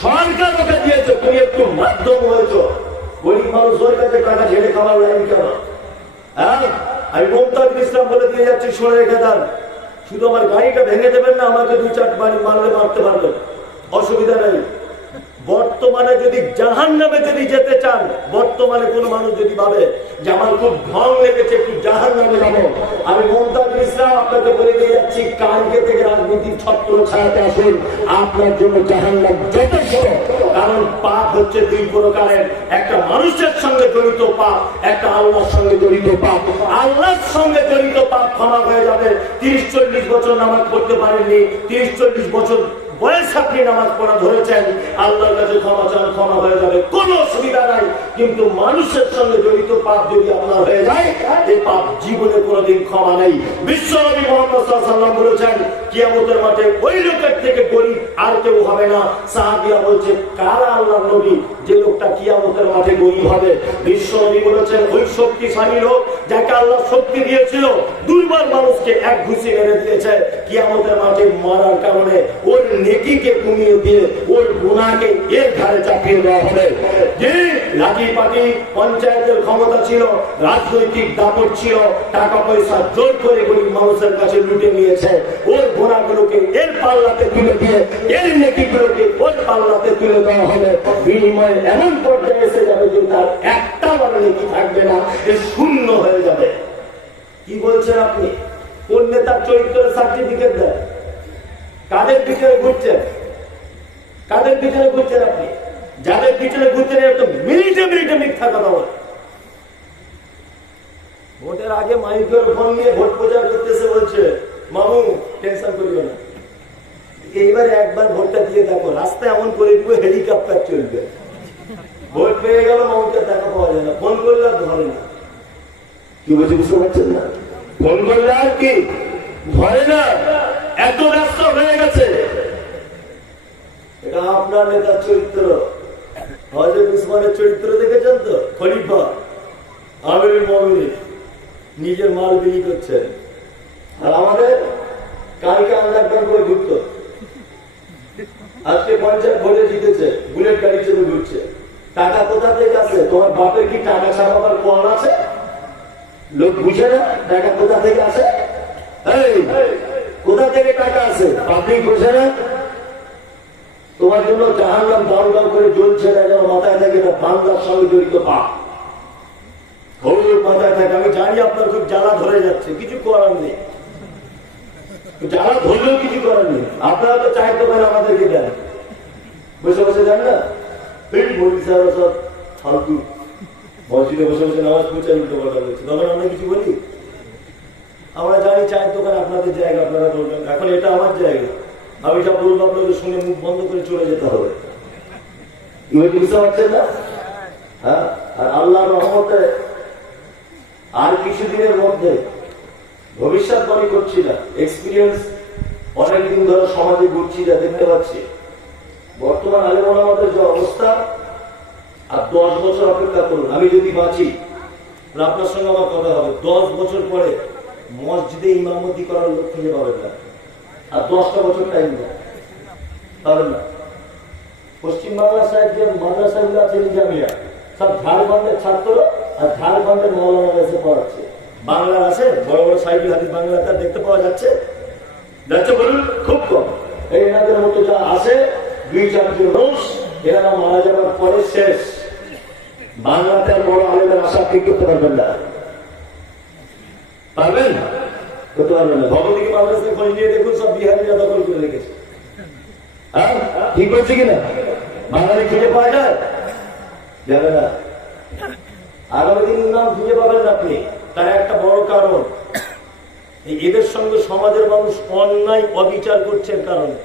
সরকার ওকে দিয়েছে, তুমি একটু মাধ্যম হয়েছ। গরিব মানুষ ওর কাছে টাকা ঝেড়ে খাওয়ার লাইন কেন? হ্যাঁ, আমি মুমতাজুল ইসলাম বলে দিয়ে যাচ্ছি, শুনে রেখে দেন। শুধু আমার গাড়িটা ভেঙে দেবেন না, আমাকে 2-4 বাড়ি মারলে মারতে পারবেন, অসুবিধা নেই। বর্তমানে যদি জাহান্নামে যদি যেতে চান, বর্তমানে কোন মানুষ যদি ভাবে যে আমার খুব ঢং লেগেছে একটু জাহান্নামে যাবো, আমি মুমতাজুল ইসলাম আপনাকে বলে দিয়ে যাচ্ছি, কালকে থেকে রাজনীতির ছত্র ছাড়াতে আসুন, আপনার জন্য জাহান্নাম যথেষ্ট। কারণ পাপ হচ্ছে 2 প্রকারের, একটা মানুষের সঙ্গে জড়িত পাপ, একটা আল্লাহর সঙ্গে জড়িত পাপ। আল্লাহর সঙ্গে জড়িত পাপ ক্ষমা হয়ে যাবে। 30-40 বছর নামাজ পড়তে পারেননি, 30-40 বছর বয়স আপনি নামাজ পড়া ধরেছেন, আল্লাহর কাছে ক্ষমা চান, ক্ষমা হয়ে যাবে, কোনো অসুবিধা নাই। কিন্তু মানুষের সঙ্গে জড়িত পাপ যদি আপনার হয়ে যায়, এই পাপ জীবনে কোনোদিন ক্ষমা নেই। বিশ্বনবী মুহাম্মদ সাল্লাল্লাহু আলাইহি ওয়াসাল্লাম বলেছেন, কিয়ামতের মাঠে ওই লোকের থেকে গরিব আর কেউ হবে না। সাহাবীরা বলছে, কারা আল্লাহর নবী যে লোকটা কিয়ামতের মাঠে গরিব হবে? বিশ্বনবী বলেছেন, ওই শক্তিশালী লোক যাকে আল্লাহ শক্তি দিয়েছিল, দুর্বল মানুষকে এক ঘুষি মেরে দিয়েছে, কিয়ামতের মাঠে মারার কারণে ওর নেকিকে কমিয়ে দিয়ে ওর গুনাহকে এর ঘাড়ে চাপিয়ে দেওয়া হবে। যে লাঠি পাটি পঞ্চায়েতের ক্ষমতা ছিল, রাজনৈতিক দাপট ছিল, টাকা পয়সা জোর করে গরিব মানুষের কাছে লুটে নিয়েছে, ওর গুনাহগুলোকে এর পাল্লাতে তুলে দিয়ে এর নেকিগুলোকে ওর পাল্লাতে তুলে দেওয়া হবে। বিনিময়ে এমন পর্যায়ে এসে যাবে যে তার একটা বার নেকি থাকবে না, এ শূন্য হয়ে যাবে। কি বলছেন আপনি? কোন নেতার চরিত্রের সার্টিফিকেট দেয়? কাদের পিছনে ঘুরছেন? কাদের পিছনে ঘুরছেন আপনি? যাদের পিছনে ঘুরছেন একটু মিনিটে মিনিটে মিথ্যা কথা বলে। ভোটের আগে মাইকের ফোন নিয়ে ভোট প্রচার করতেছে, বলছে মামু টেনশন করিবে না, এইবার একবার ভোটটা দিয়ে দেখো, রাস্তায় এমন করে দিব হেলিকপ্টার চলবে। ভোট পেয়ে গেল, মামুকে দেখা পাওয়া যায় না, ফোন করলে আর ধরে না। কি বলছে বুঝতে পারছেন না? ফোন করলে আর কি ধরে না। এত ব্যস্ত হয়ে গেছে। এটা আপনার নেতার চরিত্র, হযরত উসমানের চরিত্র দেখেছেন তো? খলিফা আমিরুল মুমিনিন নিজের মাল বিক্রি করছে, আর আমাদের কালকে আন্ডারগ্রাউন্ড করে ঘুরতো, আজকে পঞ্চায়েত ভোটে জিতেছে, বুলেট গাড়ি চেপে ঘুরছে। টাকা কোথা থেকে আসে? তোমার বাপের কি টাকা ছাড়াবার কল আছে? লোক বুঝে না টাকা কোথা থেকে আসে। কোথা থেকে টাকা আসে পাবলিক বুঝে না। তোমার জন্য জাহান্নাম দাউ দাউ করে জ্বলছে না, যেন মাথায় থাকে না বাংলার সঙ্গে জড়িত পাপ, হলুদ মাথায় থাকে। আমি জানি আপনার খুব জ্বালা ধরে যাচ্ছে, কিছু করার নেই, জ্বালা ধরলেও কিছু করার নেই। আপনারা তো চাইতে পারেন আমাদেরকে দেন, বসে বসে যান না, সব ফালতু মসজিদে বসে বসে নামাজ পৌঁছায় উল্টো পাল্টা বলছে, তখন আমরা কিছু বলি? আমরা জানি চায়ের দোকান আপনাদের জায়গা, আপনারা বলবেন এখন এটা আমার জায়গা, আমি যা বলবো আপনাদের শুনে মুখ বন্ধ করে চলে যেতে হবে। বুঝতে পারছেন না? হ্যাঁ, আর আল্লাহর রহমতে আর কিছুদিনের মধ্যে, ভবিষ্যৎবাণী করছি না, এক্সপিরিয়েন্স অনেকদিন ধরে সমাজে ঘুরছি, যা দেখতে পাচ্ছি বর্তমান আলেম ওলামাদের যে অবস্থা, আর 10 বছর অপেক্ষা করুন, আমি যদি বাঁচি আপনার সঙ্গে আমার কথা হবে, 10 বছর পরে মসজিদে ইমামতি করার লোক খুঁজে পাবেন না, আর 10টা বছর টাইম পাবেন না। পশ্চিমবাংলার সাইড যে মাদ্রাসাগুলো আছে নিজামিয়া, সব ঝাড়খণ্ডের ছাত্র আর ঝাড়খণ্ডের মৌলানা এসে পড়াচ্ছে। বাংলার আছে বড় বড় সাইড হাদিস বাংলাতে দেখতে পাওয়া যাচ্ছে, যাচ্ছে বলুন খুব কম। এই এনাদের মতো যা আছে 2-4 জন মানুষ, এরা মারা যাওয়ার পরে শেষ। বাংলাতে আর বড় আলেমের আশা ঠিক করতে পারবেন না, পারবেন করতে পারবেন না। ভগবতী মাদ্রাসায় খোঁজ নিয়ে দেখুন, সব বিহারিরা দখল করে রেখেছে। হ্যাঁ, ঠিক করছে কিনা? বাঙালি খুঁজে পাওয়া যায়? যাবে না। আগামী দিন নাম খুঁজে পাবেন না আপনি। তার একটা বড় কারণ, এদের সঙ্গে সমাজের মানুষ অন্যায় অবিচার করছে কারণে।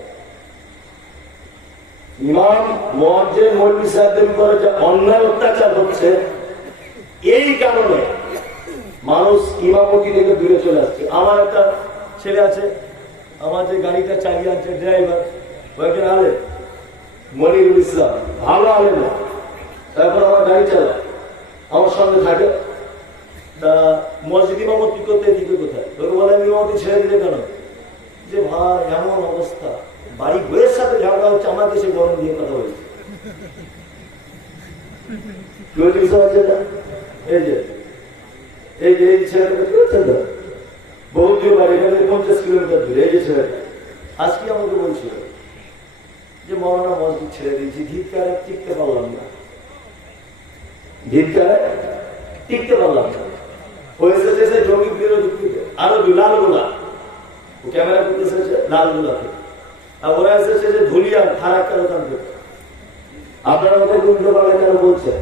ইমাম মুয়াজ্জিন মৌলভী সাহেবদের উপরে যে অন্যায় অত্যাচার হচ্ছে, এই কারণে মানুষ ইমামতি থেকে দূরে চলে আসছে। আমার একটা ছেলে আছে, আমার যে গাড়িটা চালিয়ে আছে ড্রাইভার, ওইখানে আলেম মনিরুল ইসলাম, ভালো আলেম, তারপর আমার গাড়ি চালায়, আমার সঙ্গে থাকে। তা মসজিদ ইমামতি করতে দিকে কোথায়, তোকে বলে আমি ইমামতি ছেড়ে দিলে কেন? যে ভাই এমন অবস্থা, বাড়ি বইয়ের সাথে ঝগড়া হচ্ছে, আমাকে সে গরম দিয়ে কথা বলছে। এই যে এই যে এই ছেলেটা করছেন তো, বহু দূর বাড়ি, এখানে 50 কিলোমিটার দূরে। এই যে ছেলেটা আজকে আমাকে বলছিল যে মৌলানা মসজিদ ছেড়ে দিয়েছি, ধিক্কারে টিকতে পারলাম না, ধিক্কারে টিকতে পারলাম না। হয়েছে যে জঙ্গি বিরোধী আরো লালগোলা, ও ক্যামেরা করতে এসেছে লালগোলাতে, আর ওরা এসেছে যে ধুলিয়া ফারাক্কার ওখান থেকে। আপনারা ওদের উল্টো পাল্টা কেন বলছেন?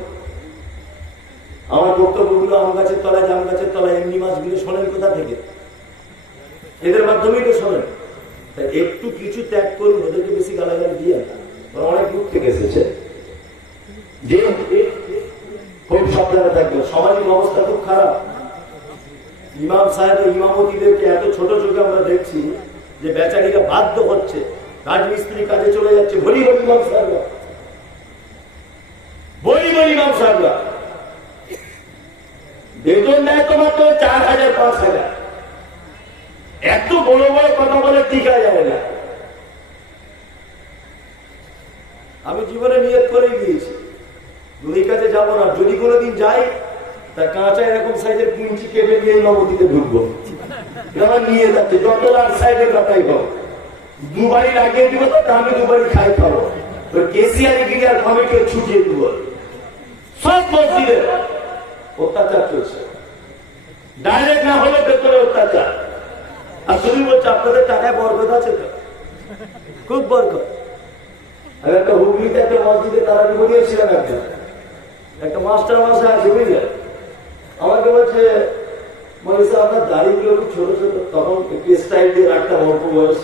আমার বক্তব্যগুলো আম গাছের তলায়, জাম গাছের তলায়, এমনি মাছগুলো শোনেন কোথা থেকে? এদের মাধ্যমেই তো শোনেন। তাই একটু কিছু ত্যাগ করুন, ওদেরকে বেশি গালাগালি দিয়ে, অনেক দূর থেকে এসেছে। যে খুব সাবধানে থাকবে, সামাজিক অবস্থা খুব খারাপ। ইমাম সাহেব ইমামতিদেরকে এত ছোট চোখে আমরা দেখছি যে বেচারীরা বাধ্য হচ্ছে, রাজমিস্ত্রি কাজে চলে যাচ্ছে, বলি বলি ইমাম সাহেবরা, বলি বলি ইমাম সাহেবরা বেতন দেয় তো মাত্র 4,000-5,000। এত বড় বড় কথা বলে টিকা যাবে না। আমি জীবনে নিয়ত করে গিয়েছি দুই কাছে যাবো না, যদি কোনোদিন যাই তা কাঁচা এরকম সাইজের কুঞ্চি কেটে নিয়ে নবতীতে ঢুকবো। আমার নিয়ে যাচ্ছে যত রাত সাইডের কথাই হোক, 2 বাড়ি লাগিয়ে দিব, তো আমি 2 বাড়ি খাই খাবো। কেসিআর গিরিয়ার কমিটিও ছুটিয়ে দিব। সব মসজিদে অত্যাচার চলছে, ডাইরেক্ট না হলে ভেতরে অত্যাচার। আর শুধু বলছে আপনাদের টাকায় বরকত আছে তো, খুব বরকত। আমি একটা হুগলিতে একটা মসজিদে তারা বিপদিয়েছিলাম, একটা মাস্টার মাসে আছে বুঝলে, আমাকে বলছে আপনার দাড়িগুলো খুব ছোট ছোট, তখন একটু স্টাইল দিয়ে রাখতাম অল্প বয়স,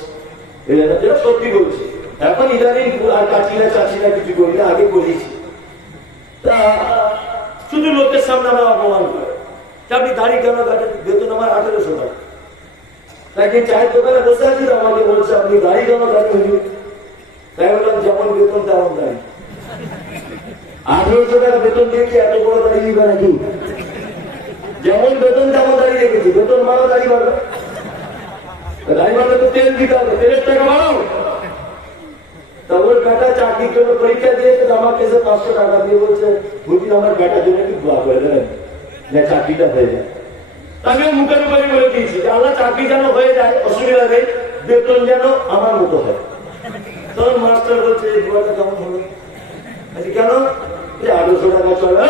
যেটা সত্যি বলছি। এখন ইদানিং আর কাচিনা চাচিনা কিছু করি না, আগে করেছি। তা শুধু লোকের সামনে আমার অপমান করে, আপনি দাড়ি কেন কাটেন? বেতন আমার 1800 টাকা। নাকি চায়ের দোকানে বসে আছি, আমাকে বলছে আপনি গাড়ি কেন দাঁড়িয়ে হইনি? তাই বললাম যেমন বেতন তেমন দাঁড়ি। 1800 টাকা বেতন দিয়ে কি এত বড় দাঁড়িয়ে দিবে নাকি? যেমন বেতন তেমন দাঁড়িয়ে রেখেছি, বেতন বাড়ো দাঁড়ি বাড়বে, দাঁড়ি বাড়লে তো তেল দিতে হবে, তেলের টাকা বাড়াও। তা ওর বেটা চাকরির জন্য পরীক্ষা দিয়েছে, আমাকে এসে 500 টাকা দিয়ে বলছে বুঝি আমার বেটার জন্য একটু দোয়া করে দেবেন না চাকরিটা হয়ে যায়। আমি মুখের উপরে বলে দিয়েছি যে আল্লাহ চাকরি যেন হয়ে যায়, অসুবিধা নেই, বেতন যেন আমার মতো হয়। তখন মাস্টার বলছে এই দোয়াটা কেমন হলো? কেন? 1800 টাকা চলে,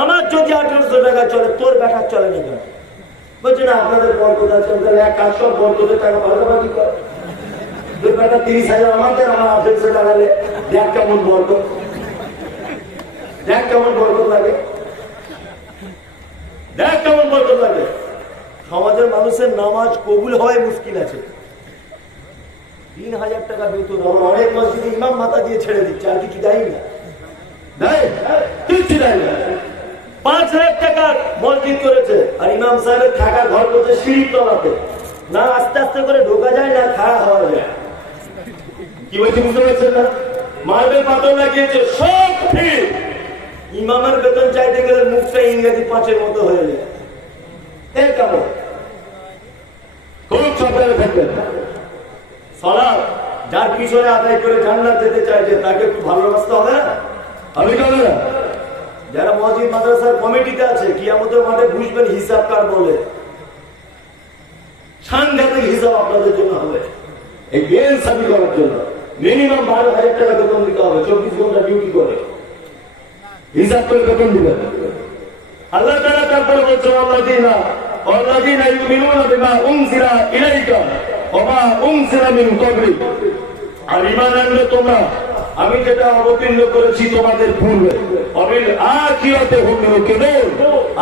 আমার যদি 1800 টাকা চলে তোর বেটার চলে না কেন? বলছে না আপনাদের বরকত আছে, এক কাজ সব বরকতের টাকা ভাগাভাগি করে, তোর বেটা 30,000 আমাদের, আমার 1800 টাকা দেখ কেমন বরকত, দেখ কেমন বরকত লাগে, দেখ কেমন বরকত লাগে। সমাজের মানুষের নামাজ কবুল হওয়াই মুশকিল আছে। 3000 টাকা বেতন, আমার অনেক মসজিদে ইমাম মাথা দিয়ে ছেড়ে দিচ্ছে, আর কিছু দেয় না, কিছু দেয় না। 5000 টাকা মসজিদ করেছে, আর ইমাম সাহেবের থাকার ঘর করছে সিঁড়ির তলাতে, না আস্তে আস্তে করে ঢোকা যায় না খাড়া হওয়া যায়। কি বলছি বুঝতে পারছেন না? মার্বেল পাথর লাগিয়েছে, সব ঠিক। ইমামের বেতন চাইতে গেলে মুখটা ইংরেজি 5-এর মতো হয়ে যায়। এর কেমন? খুব সাবধানে থাকবেন। সালাত যার পিছনে আদায় করে জান্নাত যেতে চাইছে তাকে একটু ভালোবাসতে হবে না? আমি কেন না? যারা মসজিদ মাদ্রাসার কমিটিতে আছে, কিয়ামতের মাঠে বুঝবেন হিসাব কার বলে, সাংঘাতিক হিসাব আপনাদের জন্য হবে। এই বেল সাবি করার জন্য মিনিমাম 12,000 টাকা বেতন দিতে হবে, 24 ঘন্টা ডিউটি করে হিসাব করে বেতন দিবেন। আল্লাহ তাআলা তারপরে বলছেন আল্লাযীনা ইউমিনুনা বিমা উনজিলা ইলাইকা ওয়া মা উনজিলা মিন ক্বাবলিক, আর ঈমান আনলে তোমরা আমি যেটা অবতীর্ণ করেছি তোমাদের পূর্বে, অবিল আখিরাতে হুম ইউকিনুন,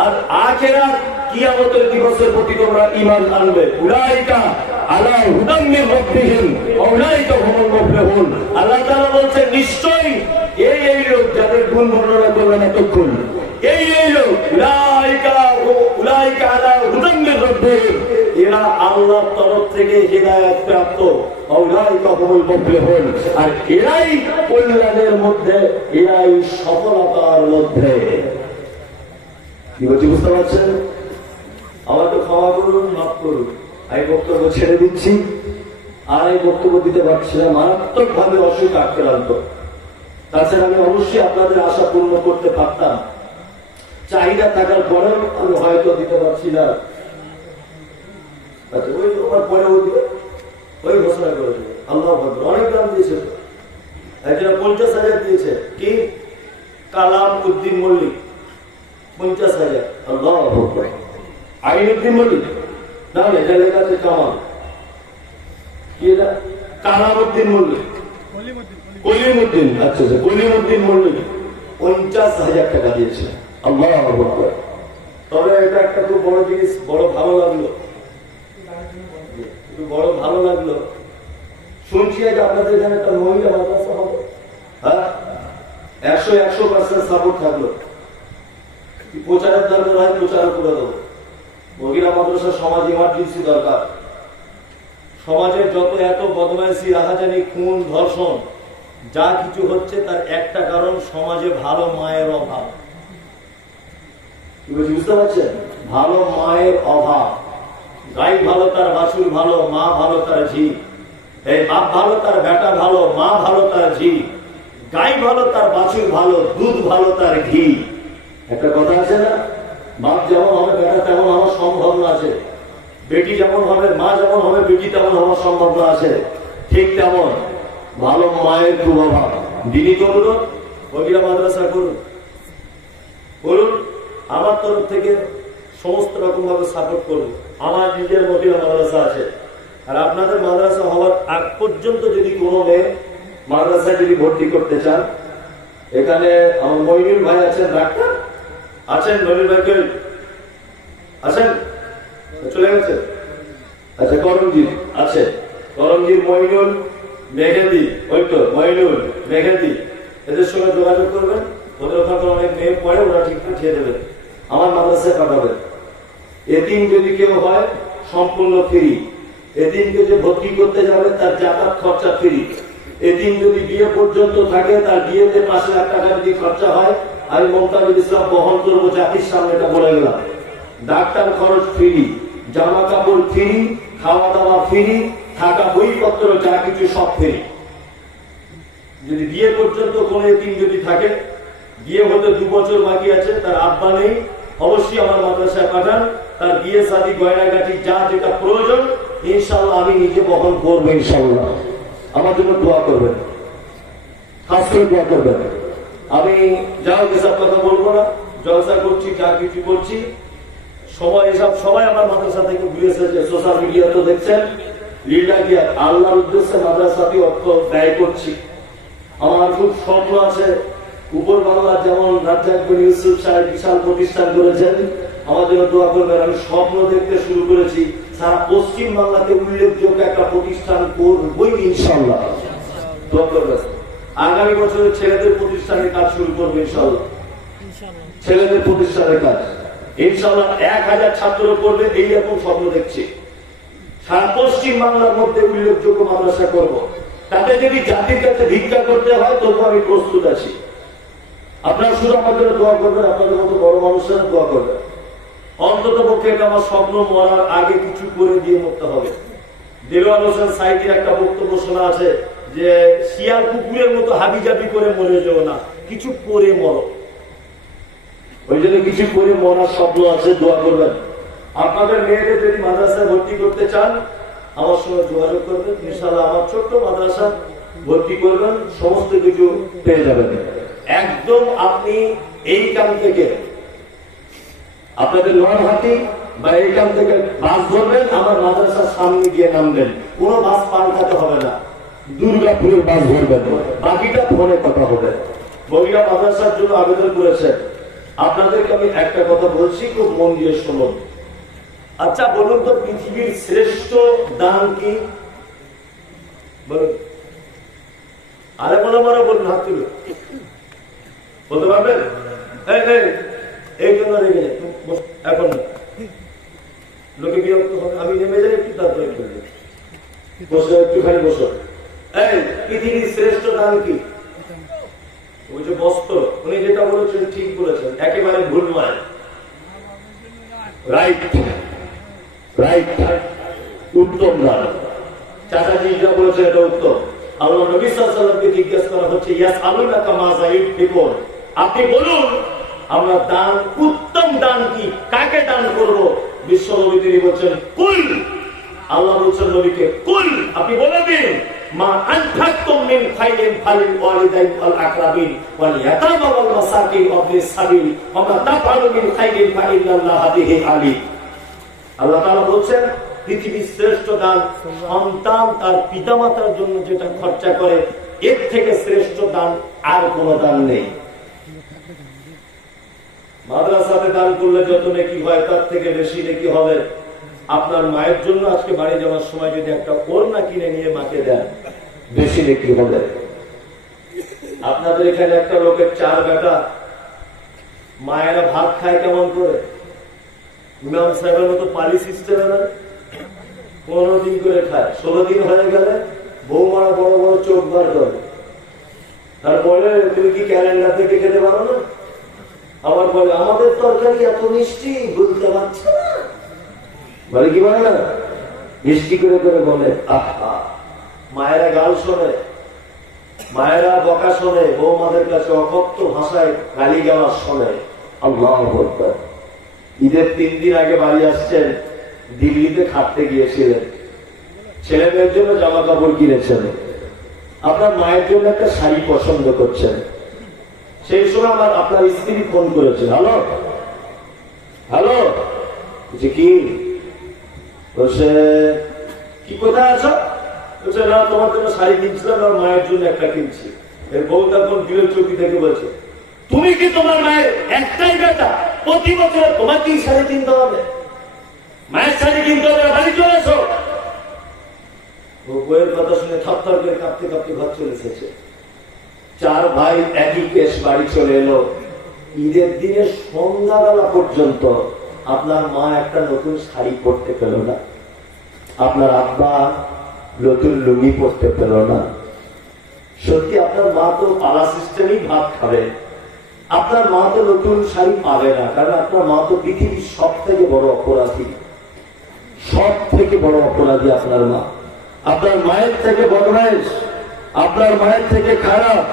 আর আখিরাত কিয়ামতের দিবসের প্রতি তোমরা ঈমান আনবে। উলাইকা আলা হুদাম মির রাব্বিহিম ওয়া উলাইকা হুমুল মুফলিহুন। আল্লাহ তাআলা বলছেন নিশ্চয়ই এই লোক যাদের গুণ বর্ণনা করলেন এতক্ষণ, এই লোক উলাইকা আলা হুদাম মির রাব্বিহিম, এরা আল্লাহর তরফ থেকে হিদায়াত প্রাপ্ত, উলাইকা হুমুল মুফলিহুন, আর এরাই কল্যাণের মধ্যে, এরাই সফলতার মধ্যে। কি বলছি বুঝতে পারছেন? আমাকে ক্ষমা করুন, মাফ করুন, আমি বক্তব্য ছেড়ে দিচ্ছি, আর এই বক্তব্য দিতে পারছি না, মারাত্মক ভাবে অসুখ আক্রান্ত। তাছাড়া আমি অবশ্যই আপনাদের আশা পূর্ণ করতে পারতাম, চাহিদা থাকার পরেও আমি হয়তো দিতে পারছি না। আচ্ছা ওই তোমার পরেও দিবে, ওই ঘোষণা করে দেবে। আল্লাহ অনেক দাম দিয়েছে, একজনে 50,000 দিয়েছে, কি কালাম উদ্দিন মল্লিক 50,000। আল্লাহ আইনুদ্দিন মল্লিক না, এটা লেখা আছে কামাল, কি এটা কালামউদ্দিন মল্লিক, কলিমউদ্দিন, আচ্ছা আচ্ছা কলিমউদ্দিন মল্লিক 50,000 টাকা দিয়েছে। আল্লাহ আকবার। তবে এটা একটা খুব বড় জিনিস, বড় ভালো লাগলো, বড় ভালো লাগলো। শুনছি যে আপনাদের এখানে একটা মহিলা মাদ্রাসা হবে, হ্যাঁ 100% সাপোর্ট থাকলো, প্রচারের দরকার হয় প্রচারও করে দেবো। মহিলা মাদ্রাসা সমাজ ইমার্জেন্সি দরকার। সমাজের যত এত বদমাইশি, রাহাজানি, খুন, ধর্ষণ যা কিছু হচ্ছে তার একটা কারণ সমাজে ভালো মায়ের অভাব। বুঝতে পারছেন? ভালো মায়ের অভাব। গাই ভালো তার বাছুর ভালো, মা ভালো তার ঝি, এই বাপ ভালো তার বেটা ভালো, মা ভালো তার ঝি, গাই ভালো তার বাছুর ভালো, দুধ ভালো তার ঘি। একটা কথা আছে না, বাপ যেমন হবে বেটা তেমন হওয়ার সম্ভাবনা আছে, বেটি যেমন হবে মা যেমন হবে বেটি তেমন হওয়ার সম্ভাবনা আছে। ঠিক তেমন ভালো মায়ের খুব অভাব। দিনই করুন, মহিলা মাদ্রাসা করুন, করুন, আমার তরফ থেকে সমস্ত রকম ভাবে সাপোর্ট করুন। আমার নিজের মহিলা মাদ্রাসা আছে, আর আপনাদের মাদ্রাসা হওয়ার আগ পর্যন্ত যদি কোনো মেয়ে মাদ্রাসায় যদি ভর্তি করতে চান, এখানে আমার মইনুল ভাই আছেন, ডাক্তার আছেন, মইনুল ভাই কেউ আছেন, চলে গেছে, আচ্ছা করমজিৎ আছে, করমজিৎ, মইনুল, মেঘেদি, ওই তো মইনুল, মেঘেদি, এদের সঙ্গে যোগাযোগ করবেন। ওদের ওখানে অনেক মেয়ে পড়ে, ওরা ঠিক পাঠিয়ে দেবেন, আমার মাদ্রাসায় পাঠাবেন। এতিম যদি কেউ হয় সম্পূর্ণ ফ্রি। এতিমকে যে ভর্তি করতে যাবে তার যাতায়াত খরচা ফ্রি। এতিম যদি বিয়ে পর্যন্ত থাকে তার বিয়েতে 5 লাখ টাকা যদি খরচা হয়, আমি মমতাজুল ইসলাম বহন করবো, জাতির সামনে এটা বলে গেলাম। ডাক্তার খরচ ফ্রি, জামা কাপড় ফ্রি, খাওয়া দাওয়া ফ্রি, থাকা বইপত্র যা কিছু সব ফ্রি। যদি বিয়ে পর্যন্ত কোন এতিম যদি থাকে, বিয়ে হতে 2 বছর বাকি আছে, তার আব্বা নেই, অবশ্যই আমার মাদ্রাসায় পাঠান। তার বিয়ে শাদী গয়নাগাটি যা যেটা প্রয়োজন ইনশাআল্লাহ আমি নিজে বহন করবো। ইনশাআল্লাহ আমার জন্য দোয়া করবেন, খাস করে দোয়া করবেন। আমি যাও এসব কথা বলবো না, জলসা করছি, যা কিছু করছি সবাই এসব সবাই আমার মাদ্রাসা থেকে ঘুরে এসেছে। সোশ্যাল মিডিয়া তো দেখছেন, লিডা গিয়া আল্লাহর উদ্দেশ্যে মাদ্রাসাতে অর্থ ব্যয় করছি। আমার খুব স্বপ্ন আছে, উপর বাংলা যেমন রাজ্জাক বিন ইউসুফ সাহেব বিশাল প্রতিষ্ঠান করেছেন, আমার জন্য দোয়া করবেন। আমি স্বপ্ন দেখতে শুরু করেছি, সারা পশ্চিম বাংলাতে উল্লেখযোগ্য একটা প্রতিষ্ঠান করবই ইনশাআল্লাহ। দোয়া করবেন। আগামী বছরে ছেলেদের প্রতিষ্ঠানের কাজ শুরু করবে ইনশাআল্লাহ। ছেলেদের প্রতিষ্ঠানের কাজ ইনশাআল্লাহ 1000 ছাত্র করবে, এইরকম স্বপ্ন দেখছি। সারা পশ্চিম বাংলার মধ্যে উল্লেখযোগ্য মাদ্রাসা করব। তাতে যদি জাতির কাছে ভিক্ষা করতে হয় তবু আমি প্রস্তুত আছি। আপনারা শুধু আমাদের দোয়া করবেন, আপনাদের মতো বড় মানুষের দোয়া করবেন। অন্তত পক্ষে এটা আমার স্বপ্ন, মরার আগে কিছু করে দিয়ে মরতে হবে। দেলোয়ার হোসেন সাইদির একটা বক্তব্য শোনা আছে যে শিয়াল কুকুরের মতো হাবিজাবি করে মরে যাও না, কিছু করে মরো। ওই জন্য কিছু করে মরার স্বপ্ন আছে, দোয়া করবেন। আপনাদের মেয়েদের যদি মাদ্রাসায় ভর্তি করতে চান আমার সঙ্গে যোগাযোগ করবেন, ইনশাআল্লাহ আমার ছোট্ট মাদ্রাসা ভর্তি করবেন, সমস্ত কিছু পেয়ে যাবেন। একদম আপনি এই কাম থেকে আপনাদের নরহাটি বা এইখান থেকে বাস ধরবেন, আমার মাদ্রাসার সামনে গিয়ে নামবেন, কোনো বাস পাল্টাতে হবে না, দুর্গাপুরের বাস ধরবেন, বাকিটা ফোনে কথা হবে। বগুড়া মাদ্রাসার জন্য আবেদন করেছেন, আপনাদেরকে আমি একটা কথা বলছি, খুব মন দিয়ে শুনুন। আচ্ছা বলুন তো, পৃথিবীর শ্রেষ্ঠ দান কি বলুন? আরে মনে মনে বলুন, হাত তুলে বলতে পারবেন? এই জন্য রেগে যায় এখন, লোকে বিরক্ত হবে, আমি নেমে যাই একটু, তারপরে বসো, একটুখানি বসো। এই পৃথিবীর শ্রেষ্ঠ দান কি? ওই যে বস্ত্র। উনি যেটা বলেছেন ঠিক বলেছেন, একেবারে ভুল নয়। রাইট রাইট, উত্তম দান। চাচাজি যা বলেছেন এটা উত্তম। আল্লাহ নবী সাল্লাল্লাহু আলাইহি ওয়াসাল্লামকে জিজ্ঞেস করা হচ্ছে, ইয়াসআলুনাকা মাযা ইউনফিকুন, আপনি বলুন আমরা দান, উত্তম দান কি, কাকে দান করব? বিশ্ব নবী তিনি বলছেন কুল। আল্লাহ বলছেন নবীকে কুল, আপনি বলে দিন, মা আনফাকতুম মিন খাইরিন ফালিল ওয়ালিদাইন ওয়াল আকরাবিন ওয়াল ইয়াতামা ওয়াল মাসাকিন ওয়াবনিস সাবিল ওয়া মা তাফআলু মিন খাইরিন ফাইন্নাল্লাহা বিহি আলিম। আল্লাহ তাআলা বলছেন পৃথিবীর শ্রেষ্ঠ দান সন্তান তার পিতামাতার জন্য যেটা খরচা করে, এর থেকে শ্রেষ্ঠ দান আর কোনো দান নেই। মাদ্রাসাতে দান করলে যত নেকি হয় তার থেকে বেশি নেকি হবে আপনার মায়ের জন্য আজকে বাড়ি যাওয়ার সময় যদি একটা ওড়না কিনে নিয়ে মাকে দেন, বেশি নেকি হবে। আপনাদের এখানে একটা লোকের 4 বেটা, মায়েরা ভাত খায় কেমন করে? ইমাম সাহেবের মতো পালি সিস্টেমে না, 15 দিন করে খায়, 16 দিন হয়ে গেলে বৌমারা বড় বড় চোখ বার করে। তারপরে তুমি কি ক্যালেন্ডার থেকে খেতে পারো না? আবার বলে আমাদের তরকারি এত মিষ্টি, বলতে পারছে না, বলে কি বলে না, মিষ্টি করে করে বলে। আহা, মায়েরা গাল শোনে, মায়েরা বকা শোনে, বৌমাদের কাছে অকথ্য ভাষায় গালি গালাজ শোনে। আল্লাহু আকবার। ঈদের 3 দিন আগে বাড়ি আসছেন, দিল্লিতে খাটতে গিয়েছিলেন, ছেলে মেয়ের জন্য জামা কাপড় কিনেছেন, আপনার মায়ের জন্য একটা শাড়ি পছন্দ করছেন। সেই সময় আপনার স্ত্রী ফোন করেছে, হ্যালো হ্যালো, কি বলছে, কি কোথায় আছো? বলছে না, তোমার জন্য শাড়ি কিনছিলাম, আর মায়ের জন্য একটা কিনছি। এর বউ তখন বিলের চৌকি থেকে বলছে, তুমি কি তোমার মায়ের একটাই বেটা, প্রতি বছর তোমাকেই শাড়ি কিনতে হবে, মায়ের শাড়ি কিনতে হবে, বাড়ি চলে এসো। বউয়ের কথা শুনে থরথর করে কাঁপতে কাঁপতে ঘর চলে এসেছে। 4 ভাই একই কেস, বাড়ি চলে এলো। ঈদের দিনে সন্ধ্যাবেলা পর্যন্ত আপনার মা একটা নতুন শাড়ি পরতে পেল না। আপনার আব্বা নতুন লুঙ্গি পরতে পেল না। সত্যি আপনার মা তো পালা সিস্টেমই ভাত খাবে, আপনার মা তো নতুন শাড়ি পাবে না, কারণ আপনার মা তো পৃথিবীর সব থেকে বড় অপরাধী, সব থেকে বড় অপরাধী আপনার মা। আপনার মায়ের থেকে বদমাইশ, আপনার মায়ের থেকে খারাপ,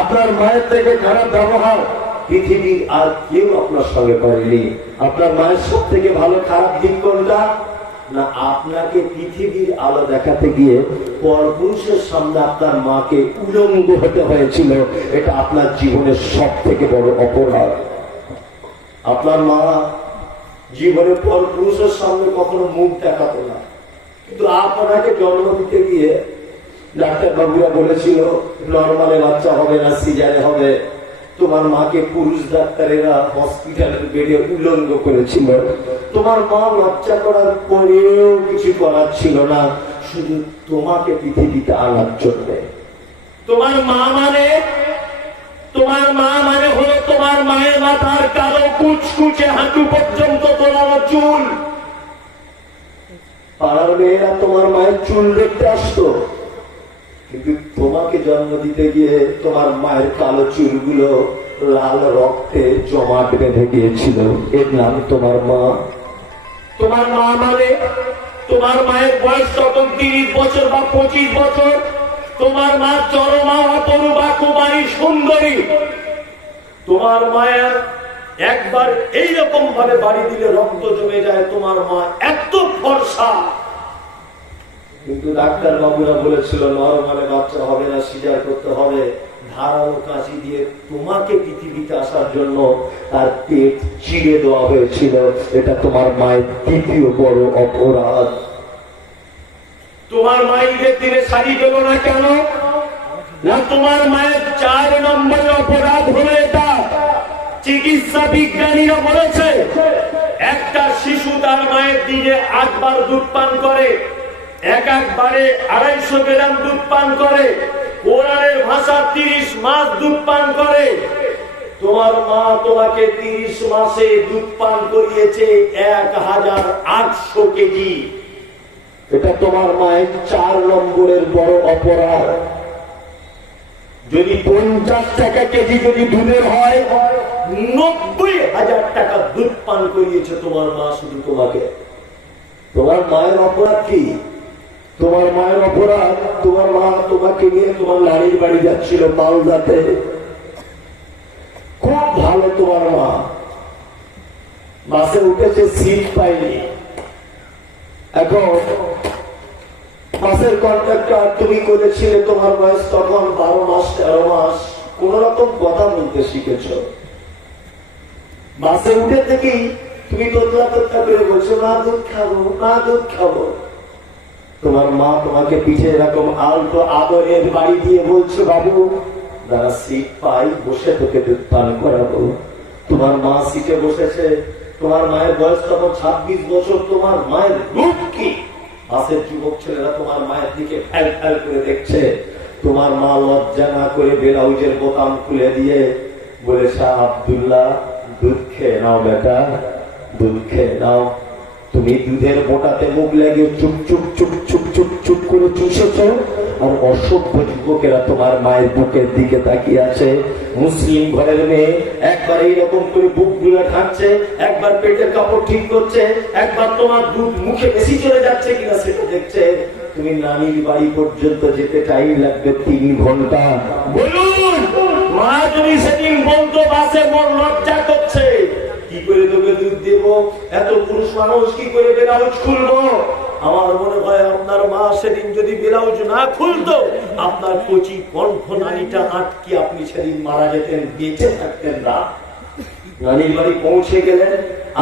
আপনার মায়ের থেকে খারাপ ব্যবহার পৃথিবীর আর কেউ আপনার সঙ্গে করেনি। আপনার মায়ের সব থেকে ভালো খারাপ দিক কোনটা? না, আপনাকে পৃথিবীর আলো দেখাতে গিয়ে পরপুরুষের সামনে আপনার মাকে উলঙ্গ হতে হয়েছিল। এটা আপনার জীবনের সব থেকে বড় অপরাধ। আপনার মা জীবনে পরপুরুষের সামনে কখনো মুখ দেখাতো না, কিন্তু আপনাকে জন্ম দিতে গিয়ে ডাক্তার বাবুরা বলেছিল নরমালে বাচ্চা হবে না, সিজারে হবে। তোমার মাকে পুরুষ ডাক্তারেরা হসপিটালের বেডে উলঙ্গ করেছিল। তোমার মা বাচ্চা করার পরেও কিছু করার ছিল না, শুধু তোমাকে পৃথিবীতে আনার জন্য। তোমার মা মানে হলো তোমার মায়ের মাথার কালো কুচকুচে হাঁটু পর্যন্ত তোলানো চুল। পাড়ার মেয়েরা তোমার মায়ের চুল দেখতে আসতো, কিন্তু তোমাকে জন্ম দিতে গিয়ে তোমার মায়ের কালো চুলগুলো লাল রক্তে জমাট বেঁধে গিয়েছিল। এর নাম তোমার মা। তোমার মা মানে তোমার মায়ের বয়স তখন 30 বছর বা 25 বছর। তোমার মা চরমা অপরূপা কুমারী সুন্দরী। তোমার মায়ের একবার এইরকম ভাবে বাড়ি দিলে রক্ত জমে যায়। তোমার মা এত ফর্সা, কিন্তু ডাক্তার বাবুরা বলেছিল নরমালে বাচ্চা হবে না, সিজার করতে হবে। ধারালো কাঁচি দিয়ে তোমাকে পৃথিবীতে আসার জন্য তার পেট চিড়ে দেওয়া হয়েছিল। এটা তোমার মায়ের তৃতীয় বড় অপরাধ। তোমার মা ঈদের দিনে শাড়ি পেল না কেন? না, তোমার মায়ের 4 নম্বরের অপরাধ হলো এটা। চিকিৎসা বিজ্ঞানীরা বলেছে একটা শিশু তার মায়ের দিনে 8 বার দুধ পান করে, একবারে 250 গ্রাম দুধ পান করে। কোরআনের ভাষা 30 মাস দুধ পান করে। তোমার মা তোমাকে 30 মাসে দুধ পান করিয়েছে 1800 কেজি। এটা তোমার মায়ের 4 নম্বরের বড় অপরাধ। যদি 50 টাকা কেজি যদি দুধের হয়, 90,000 টাকা দুধ পান করিয়েছে তোমার মা শুধু তোমাকে। তোমার মায়ের অপরাধ কি? তোমার মায়ের অপরাধ, তোমার মা তোমাকে নিয়ে তোমার নারীর বাড়ি যাচ্ছিল মালদাতে। খুব ভালো তোমার মা, বাসে উঠেছে, সিট পাইনি। এখন বাসের কন্ট্রাক্টর তুমি করেছিলে, তোমার বয়স তখন 12 মাস 13 মাস, কোন রকম কথা বলতে শিখেছ। বাসে উঠে থেকেই তুমি তোতলা করে বলছো না দুধ খাবো, না দুধ খাবো। তোমার মা তোমাকে পিঠে এরকম আলতো আদরের বাড়ি দিয়ে বলছো বাবু দাঁড়া, সিট পাই, বসে তোকে দুধ পান করাবো। তোমার মা সিটে বসেছে। তোমার মায়ের বয়স তখন 26 বছর। তোমার মায়ের রূপ কি? বাসের যুবক ছেলেরা তোমার মায়ের দিকে ফ্যাল ফ্যাল করে দেখছে। তোমার মা লজ্জা না করে ব্লাউজের বোতাম খুলে দিয়ে বলেছে আব্দুল্লাহ দুধ খেয়ে নাও বেটা, দুধ খেয়ে নাও। তুমি দুধের বোটাতে মুখ লাগিয়ে চুপ চুপ চুপ চুপ চুপ চুপ করে চুষেছ। আর অসভ্য যুবকেরা তোমার মায়ের বুকের দিকে তাকিয়ে আছে। মুসলিম ঘরের মেয়ে একবার এইরকম করে বুক গুলো ঢাকছে, একবার পেটের কাপড় ঠিক করছে, একবার তোমার দুধ মুখে বেশি চলে যাচ্ছে কিনা সেটা দেখছে। তুমি নানির বাড়ি পর্যন্ত যেতে টাইম লাগবে 3 ঘন্টা। বলুন মা যদি সেদিন বলতো বাসে মন লজ্জা করছে, কি করে তোকে দুধ দেব? এত পুরুষ মানুষ কি করে ব্লাউজ খুলবো? আমার মনে হয় আপনার মা সেদিন যদি ব্লাউজ না খুলতো, আপনার কচি কণ্ঠ নারীটা আটকে আপনি সেদিন মারা যেতেন, বেঁচে থাকতেন না। নানির বাড়ি পৌঁছে গেলেন,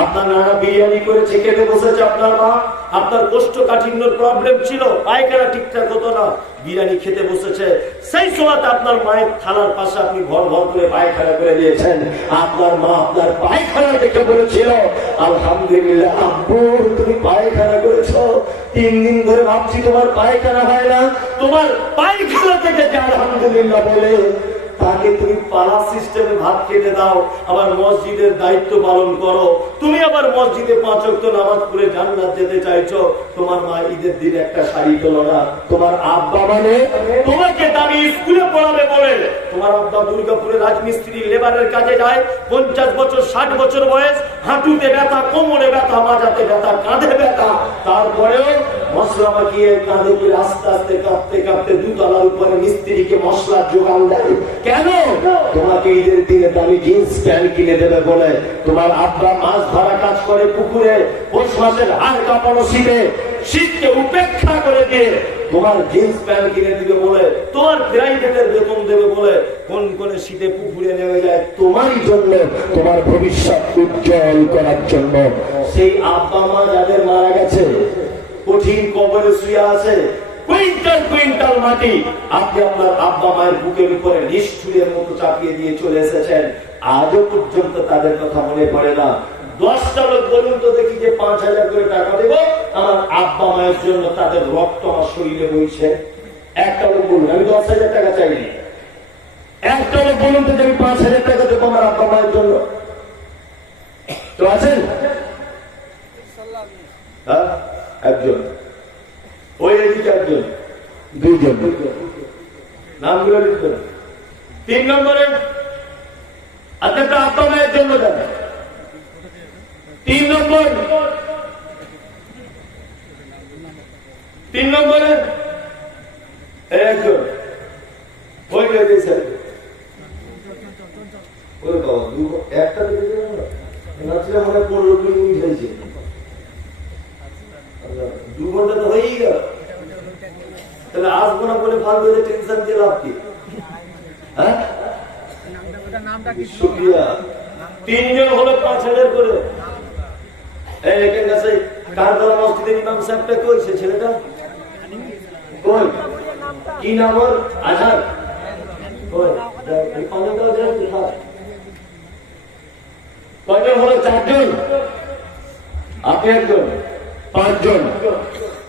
আপনার নানা বিরিয়ানি করেছে, খেতে বসেছে আপনার মা। আপনার কোষ্ঠকাঠিন্যের প্রবলেম ছিল, পায়খানা ঠিকঠাক হতো না, বিরিয়ানি খেতে বসেছে। সেই সময় আপনার মায়ের থালার পাশে আপনি ভর ভর করে পায়খানা করে দিয়েছেন। আপনার মা আপনার পায়খানা দেখে বলেছিল আলহামদুলিল্লাহ আব্বু তুমি পায়খানা করেছো। 3 দিন ধরে ভাবছি তোমার পায়খানা হয় না। তোমার পায়খানা থেকে যে আলহামদুলিল্লাহ বলে তাকে আগে তুমি পালা সিস্টেমে ভাত খেতে দাও, আবার মসজিদের দায়িত্ব পালন করো। তুমি আবার মসজিদে 5 ওয়াক্ত নামাজ পড়ে জান্নাত যেতে চাইছো। তোমার মা ঈদের দিন একটা শাড়ি তোলো না। তোমার আব্বা মানে তোমাকে দামি স্কুলে পড়াবে বলে, তোমার আব্বা দুর্গাপুরে রাজমিস্ত্রি লেবারের কাজে যায়, 50 বছর 60 বছর বয়স, হাঁটুতে ব্যথা, কোমরে ব্যথা, মাজাতে ব্যথা, কাঁধে ব্যথা, তারপরেও মশলা মাখিয়ে কাঁধে করে আস্তে আস্তে কাঁপতে কাঁপতে 2 তলার উপরে মিস্ত্রিকে মশলার যোগান দেয়। কেন? তোমাকে ঈদের দিনে দামি জিন্স প্যান্ট কিনে দেবে বলে। তোমার আব্বা মাছ ধরা কাজ করে পুকুরে, পৌষ মাসের হাড় কাঁপানো শীতে, শীতকে উপেক্ষা করে দিয়ে তোমার জিন্স প্যান্ট কিনে দিবে বলে, তোমার প্রাইভেটের বেতন দেবে বলে কোন কোন শীতে পুকুরে নেমে যায় তোমারই জন্য, তোমার ভবিষ্যৎ উজ্জ্বল করার জন্য। সেই আব্বা মা যাদের মারা গেছে, কঠিন কবরে শুয়ে আছে, কুইন্টাল কুইন্টাল মাটি আপনি আপনার আব্বা মায়ের বুকের উপরে নিষ্ঠুরের মতো চাপিয়ে দিয়ে চলে এসেছেন, আজও পর্যন্ত তাদের কথা মনে পড়ে না। 10টা লোক বলুন তো দেখি যে 5000 করে টাকা দেব আমার আব্বা মায়ের জন্য, তাদের রক্ত আমার শরীরে বইছে। একটা লোক বলুন, আমি 10,000 টাকা চাইনি। একটা লোক বলুন তো যে আমি 5000 টাকা দেবো আমার আব্বা মায়ের জন্য। তো আছেন? হ্যাঁ, একজন। ওই এদিকে একজন, 2 জন। নামগুলো লিখবেন। 3 নম্বরে আপনার আব্বা মায়ের জন্য দেন। 3 নম্বরে একজন, ওই স্যার ওই বাবা একটা নাচলে মনে 15 মিনিট হয়েছে, 2 ঘন্টা তো হয়েই গেল। তাহলে আসবো না বলে ফালতু টেনশন দিয়ে লাভ কি? হ্যাঁ, 3 জন হলো 5000 করে। কারতলা মসজিদের ইমাম সাহেবটা কই? সে ছেলেটা কই? কি নাম ওর? আজহার। কয়জন হলো? 4 জন। আপনি একজন, 5 জন।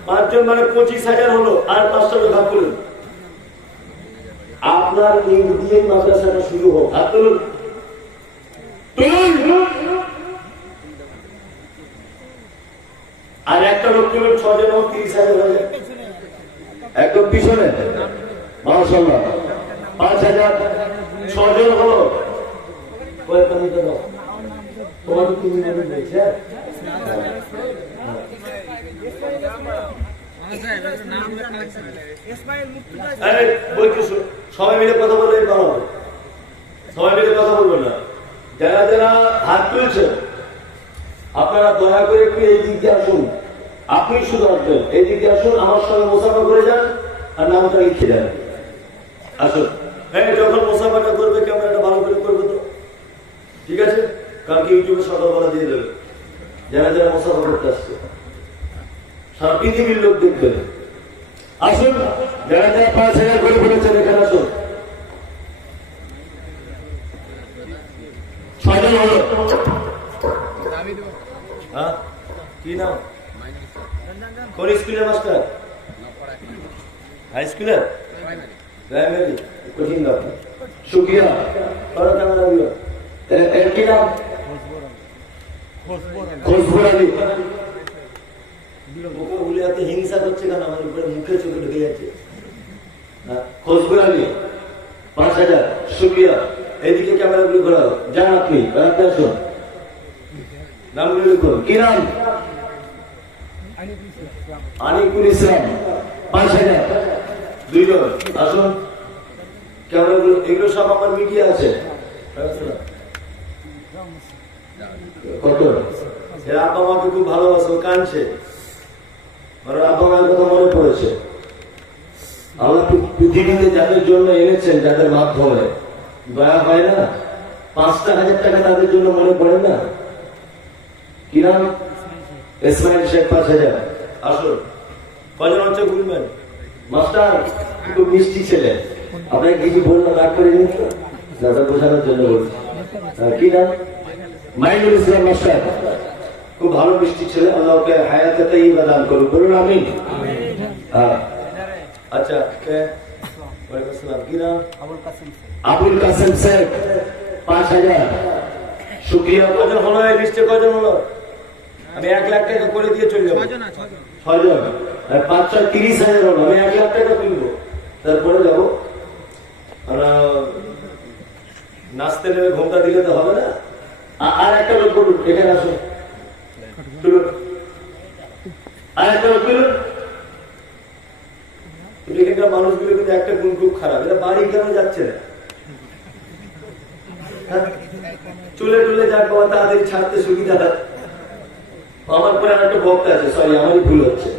5 জন মানে 25,000 হলো। আর 5টা লোক ভাগ করুন। আপনার ইট দিয়ে মাদ্রাসাটা শুরু হোক। হাত তুলুন, তুলুন। আর একটা লোক তুলুন, 6 জন হোক, 30,000 হয়ে যায়। একদম পিছনে মাশাআল্লাহ 5,000, 6 জন হলো। তোমার কি বলছে? সবাই মিলে কথা বললে ভালো হবে। সবাই মিলে কথা বলবেন না। যারা যারা হাত তুলছে আপনারা দয়া করে একটু এই দিক দিয়ে আসুন। আপনি শুধু আসবেন, এই দিক দিয়ে আসুন, আমার সঙ্গে মুসাফা করে যান আর নামটা লিখে যান। আসুন। হ্যাঁ, যখন মুসাফাটা করবে ক্যামেরাটা ভালো করে করবে তো, ঠিক আছে? কালকে ইউটিউবে সকালবেলা দিয়ে দেবে। যারা যারা মুসাফা করতে আসছে সারা পৃথিবীর লোক দেখবে। আসুন, যারা যারা 5,000 করে বলেছেন এখানে আসুন। 6 জন হলো। হ্যাঁ, কি নাম? কোন স্কুলের মাস্টার? হাই স্কুলের? প্রাইমারি। কঠিন নাম। শুক্রিয়া। এর কি নাম? খুশবু আলী। হিংসা করছে কেন? আমার উপরে মুখে চোখে ঢুকে যাচ্ছে। খুশবু আলী 5,000। শুক্রিয়া। এইদিকে ক্যামেরা গুলো ঘোরাও। যান আপনি, বেড়াতে আসুন। নামগুলো লিখুন। কি নাম? আনিকুল ইসলাম 5,000। 2 জন আসুন। ক্যামেরা গুলো, এগুলো সব আমার মিডিয়া আছে। কত? এর আব্বা মাকে খুব ভালোবাসে, কাঁদছে। আব্বা মায়ের কথা মনে পড়েছে। আল্লাহ পৃথিবীতে যাদের জন্য এনেছেন, যাদের মাধ্যমে দয়া হয় না? 5,000 টাকা তাদের জন্য মনে পড়ে না? কি নাম? ইসমাইল শেখ 5,000। আসুন। কজন হচ্ছে বলবেন? মাস্টার খুব মিষ্টি ছেলে, আপনাকে কিছু বললো রাগ করে নিন, দাদা বোঝানোর জন্য বলছি। কি নাম? মাইনুল ইসলাম মাস্টার। খুব ভালো মিষ্টি ছেলে, আল্লাহকে হায়াতে তাইয়্যিবা দান করুন। বলুন আমিন। আচ্ছা, ওয়ালাইকুম আসসালাম। কি নাম? আবুল কাসেম আবুল কাসেম শেখ, 5,000। শুক্রিয়া। কজন হলো এই লিস্টে? কজন হলো? আমি 1 লাখ টাকা করে দিয়ে চলে যাবো। 6 জন আর 5 30,000 হলো। আমি 1 লাখ টাকা তুলবো, তারপরে যাবো। আমরা নাচতে নেমে ঘুমটা দিলে তো হবে না। আর একটা লোক বলুন, এখানে আসুন, তুলুন। আর একটা লোক তুলুন। এখানকার মানুষগুলো কিন্তু একটা গুণ খুব খারাপ, এটা বাড়ি কেন যাচ্ছে না? চুলে টুলে যাক বাবা, তাড়াতাড়ি ছাড়তে সুবিধা হয়। আমার পরে আর একটা বক্তা আছে, সরি আমারই ভুল হচ্ছে।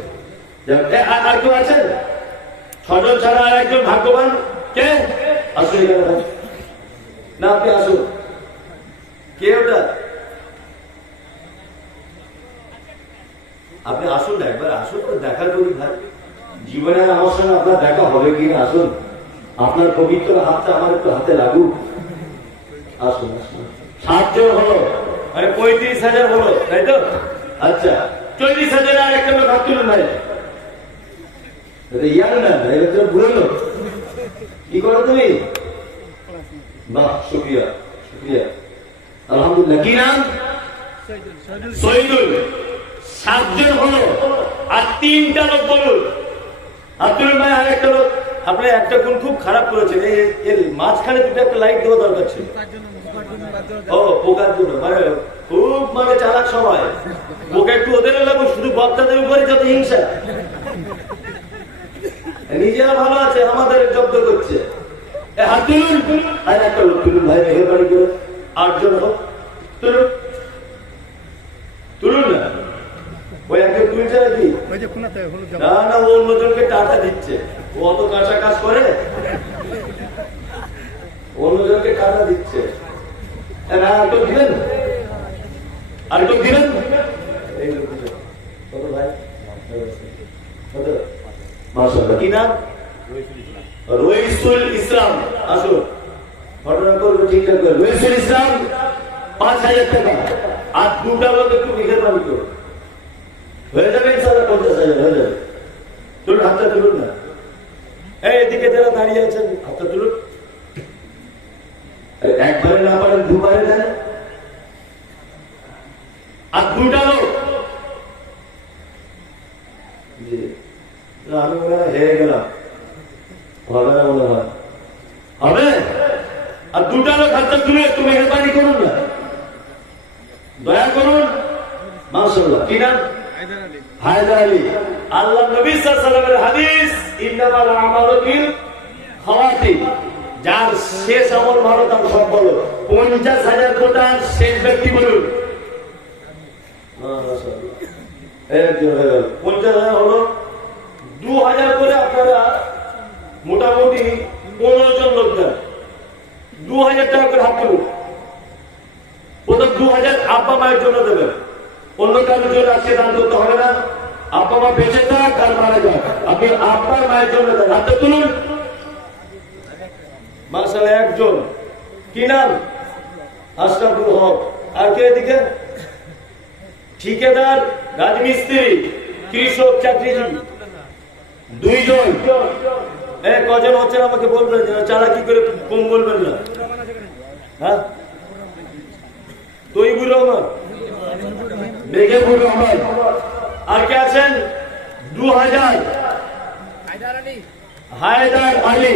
আর কেউ আছেন? 6 জন ছাড়া আর একজন ভাগ্যবান কে? আসুন এখানে। না আপনি আসুন। কে ওটা? আপনি আসুন না, একবার আসুন, দেখা করি ভাই। জীবনে আমার সঙ্গে আপনার দেখা হবে কি না? আসুন, আপনার পবিত্র হাতটা আমার একটু হাতে লাগুক। আসুন আসুন। 7 জন হলো, মানে 35,000 হলো, তাই তো? আচ্ছা, 40,000 আর একটা লোক হাত তুলুন ভাই। ইয়ার না, এটা তো বুড়ো লোক। কি করো তুমি? বাহ, শুক্রিয়া শুক্রিয়া, আলহামদুলিল্লাহ। কি নাম? শহীদুল। 7 জন হলো, আর 3টা লোক বলুন। আব্দুল ভাই আর একটা লোক। আপনি একটা গুণ খুব খারাপ করেছেন, এর মাঝখানে দুটো একটা লাইট দেওয়া দরকার ছিল। ও পোকার জন্য, মানে খুব মানে চালাক সবাই। পোকা একটু ওদের লাগবে, শুধু বক্তাদের উপরে যত হিংসা। নিজেরা ভালো আছে, আমাদের জব্দ করছে। হাত তুলুন। আর একটা লোক তুলুন ভাই, মেহরবানি করে। 8 জন হোক, তুলুন তুলুন না। ওই একটা তুলছে নাকি? না না, ও অন্যজনকে টাকা দিচ্ছে। ও অত কাঁচা কাজ করে, অন্যজনকে টাকা দিচ্ছে। না আর কেউ দিবেন? আর কেউ দিবেন? এই লোক কত ভাই? কত? মাশাআল্লাহ। কি নাম? রইসুল ইসলাম। আসুন, ঘটনা করবো ঠিকঠাক করে। রইসুল ইসলাম, 5,000 টাকা। আর 2টা লোক একটু মেহরবানি করো, হয়ে যাবে ইনশাআল্লাহ। 50,000 হয়ে যাবে। তুলুন, হাতটা তুলুন না। এদিকে যারা দাঁড়িয়ে আছেন হাতটা তুলুন। একবারে না পারেন 2বারে দেন। আর 2টা লোক। আমি মনে হয় হেরে গেলাম, হবে না মনে হয়। হবে? আর 2টা লোক হাতটা তুলে একটু মেহরবানি করুন না, দয়া করুন। মাশাআল্লাহ। কি নাম? হায়দার আলী। আল্লাহ নবী সাল্লাল্লাহু আলাইহি ওয়াসাল্লামের হাদিস, ইন্নামাল আমালু বিল খাওয়াতিম। যার শেষ আমল ভালো তার সব ভালো। 50,000 কোটার শেষ ব্যক্তি বলুন। মাশাআল্লাহ, একজন হয়ে গেল। 50,000 হলো। 2,000 করে আপনারা মোটামুটি 15 জন লোক দেন। 2,000 টাকা করে হাত তুলুন। প্রথম 2,000 আব্বা মায়ের জন্য দেবেন, অন্য কারোর জন্য আজকে দান করতে হবে না। আব্বা মা বেঁচে থাক আর মারা যাক, আপনি আব্বার মায়ের জন্য দেন। হাতটা তুলুন। মাশাআল্লাহ, একজন। কি নাম? আশরাফুল হক। আর কে এদিকে? ঠিকাদার, রাজমিস্ত্রি, কৃষক, চাকরিজীবী। 2 জন। কজন হচ্ছেন আমাকে বলবেন, চারা কি করে কম বলবেন না। হ্যাঁ, তৈবুর রহমান, মেঘেবুর রহমান। আর কে আছেন? 2,000 হায়দার আলী।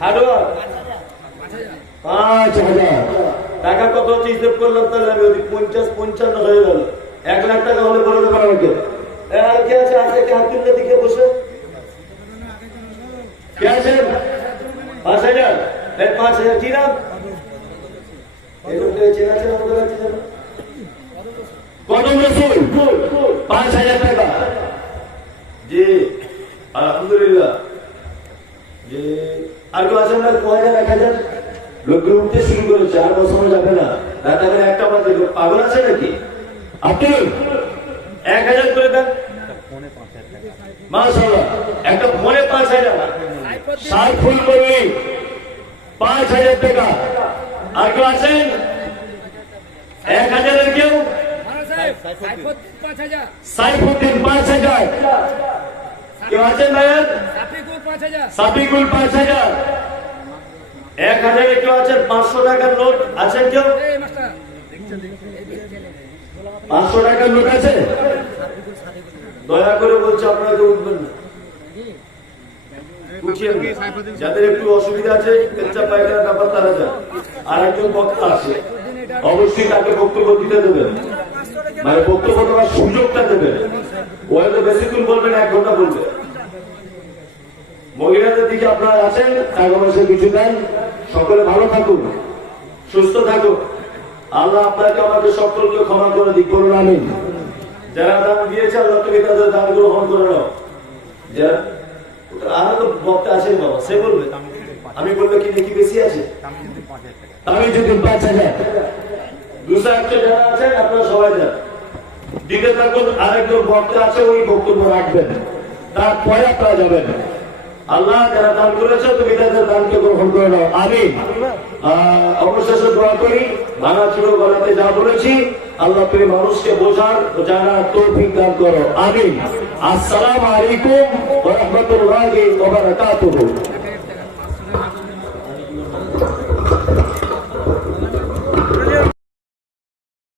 হাডোয়ার 5,000 টাকা। কত হচ্ছে হিসেব করলাম, তাহলে আমি 50-55 হয়ে গেল। 1 লাখ টাকা হলে বলে দেবেন আমাকে। আর কে আছে? আজকে কে হাত তুললে দিকে বসে? কে আছেন? 5,000। 5,000। কি নাম? কদম রসুল, 5,000 টাকা। জি আলহামদুলিল্লাহ। জি, আর কেউ আছেন না? 2,000, 1,000 লোকগুলো উঠতে শুরু করেছে, আর বসানো যাবে না। রাতে 1টা বাজে, পাগল আছে নাকি? আপনি 1,000 করে দেন। মাশাআল্লাহ, একটা ফোনে 5,000। সাইফুল কর্মী, 5,000 টাকা। আর কেউ আছেন? 1,000 এর কেউ? সাইফুদ্দিন 5,000। কেউ আছেন ভাইয়া? সাফিকুল 5,000। 1,000 কেউ আছেন? 500 টাকার নোট আছেন কেউ? 500 টাকার নোট আছে? দয়া করে বলছি আপনারা কেউ উঠবেন না, উঠিয়েন না। যাদের একটু অসুবিধা আছে, পেচ্ছাপ পায়খানার ব্যাপার, তারা যান। আর একজন বক্তা আছে, অবশ্যই তাকে বক্তব্য দিতে দেবেন, মানে বক্তব্য দেওয়ার সুযোগটা দেবেন। ও হয়তো বেশিক্ষণ বলবেন, 1 ঘন্টা বলবে। মহিলাদের দিকে আপনারা আছেন, টাকা পয়সা কিছু দেন। সকলে ভালো থাকুন, সুস্থ থাকুন। আল্লাহ আপনাকে আমাদের সকলকে ক্ষমা করে দিক, করুন আমিন। যারা দান দিয়েছে, আল্লাহ তুমি তাদের দান গ্রহণ করে নাও। যারা আরো তো বক্তা আছে বাবা, সে বলবে, আমি বলবো কি দেখি বেশি আছে। আমি যদি 5,000 200 যারা আছেন আপনারা সবাই যান, দিতে থাকুন। আরেকজন বক্তা আছে, ওই বক্তব্য রাখবেন, তারপরে আপনারা যাবেন। আল্লাহ যারা দান করেছে, তুমি তাদের দানকে গ্রহণ করে নাও, আমিন। অবশেষে দোয়া করি, ভাঙা ছিল গলাতে যা বলেছি, আল্লাহ তুমি মানুষকে বোঝার ও জানার তৌফিক দান করো, আমিন। আসসালামু আলাইকুম ওয়া রাহমাতুল্লাহি ওয়া বারাকাতুহু।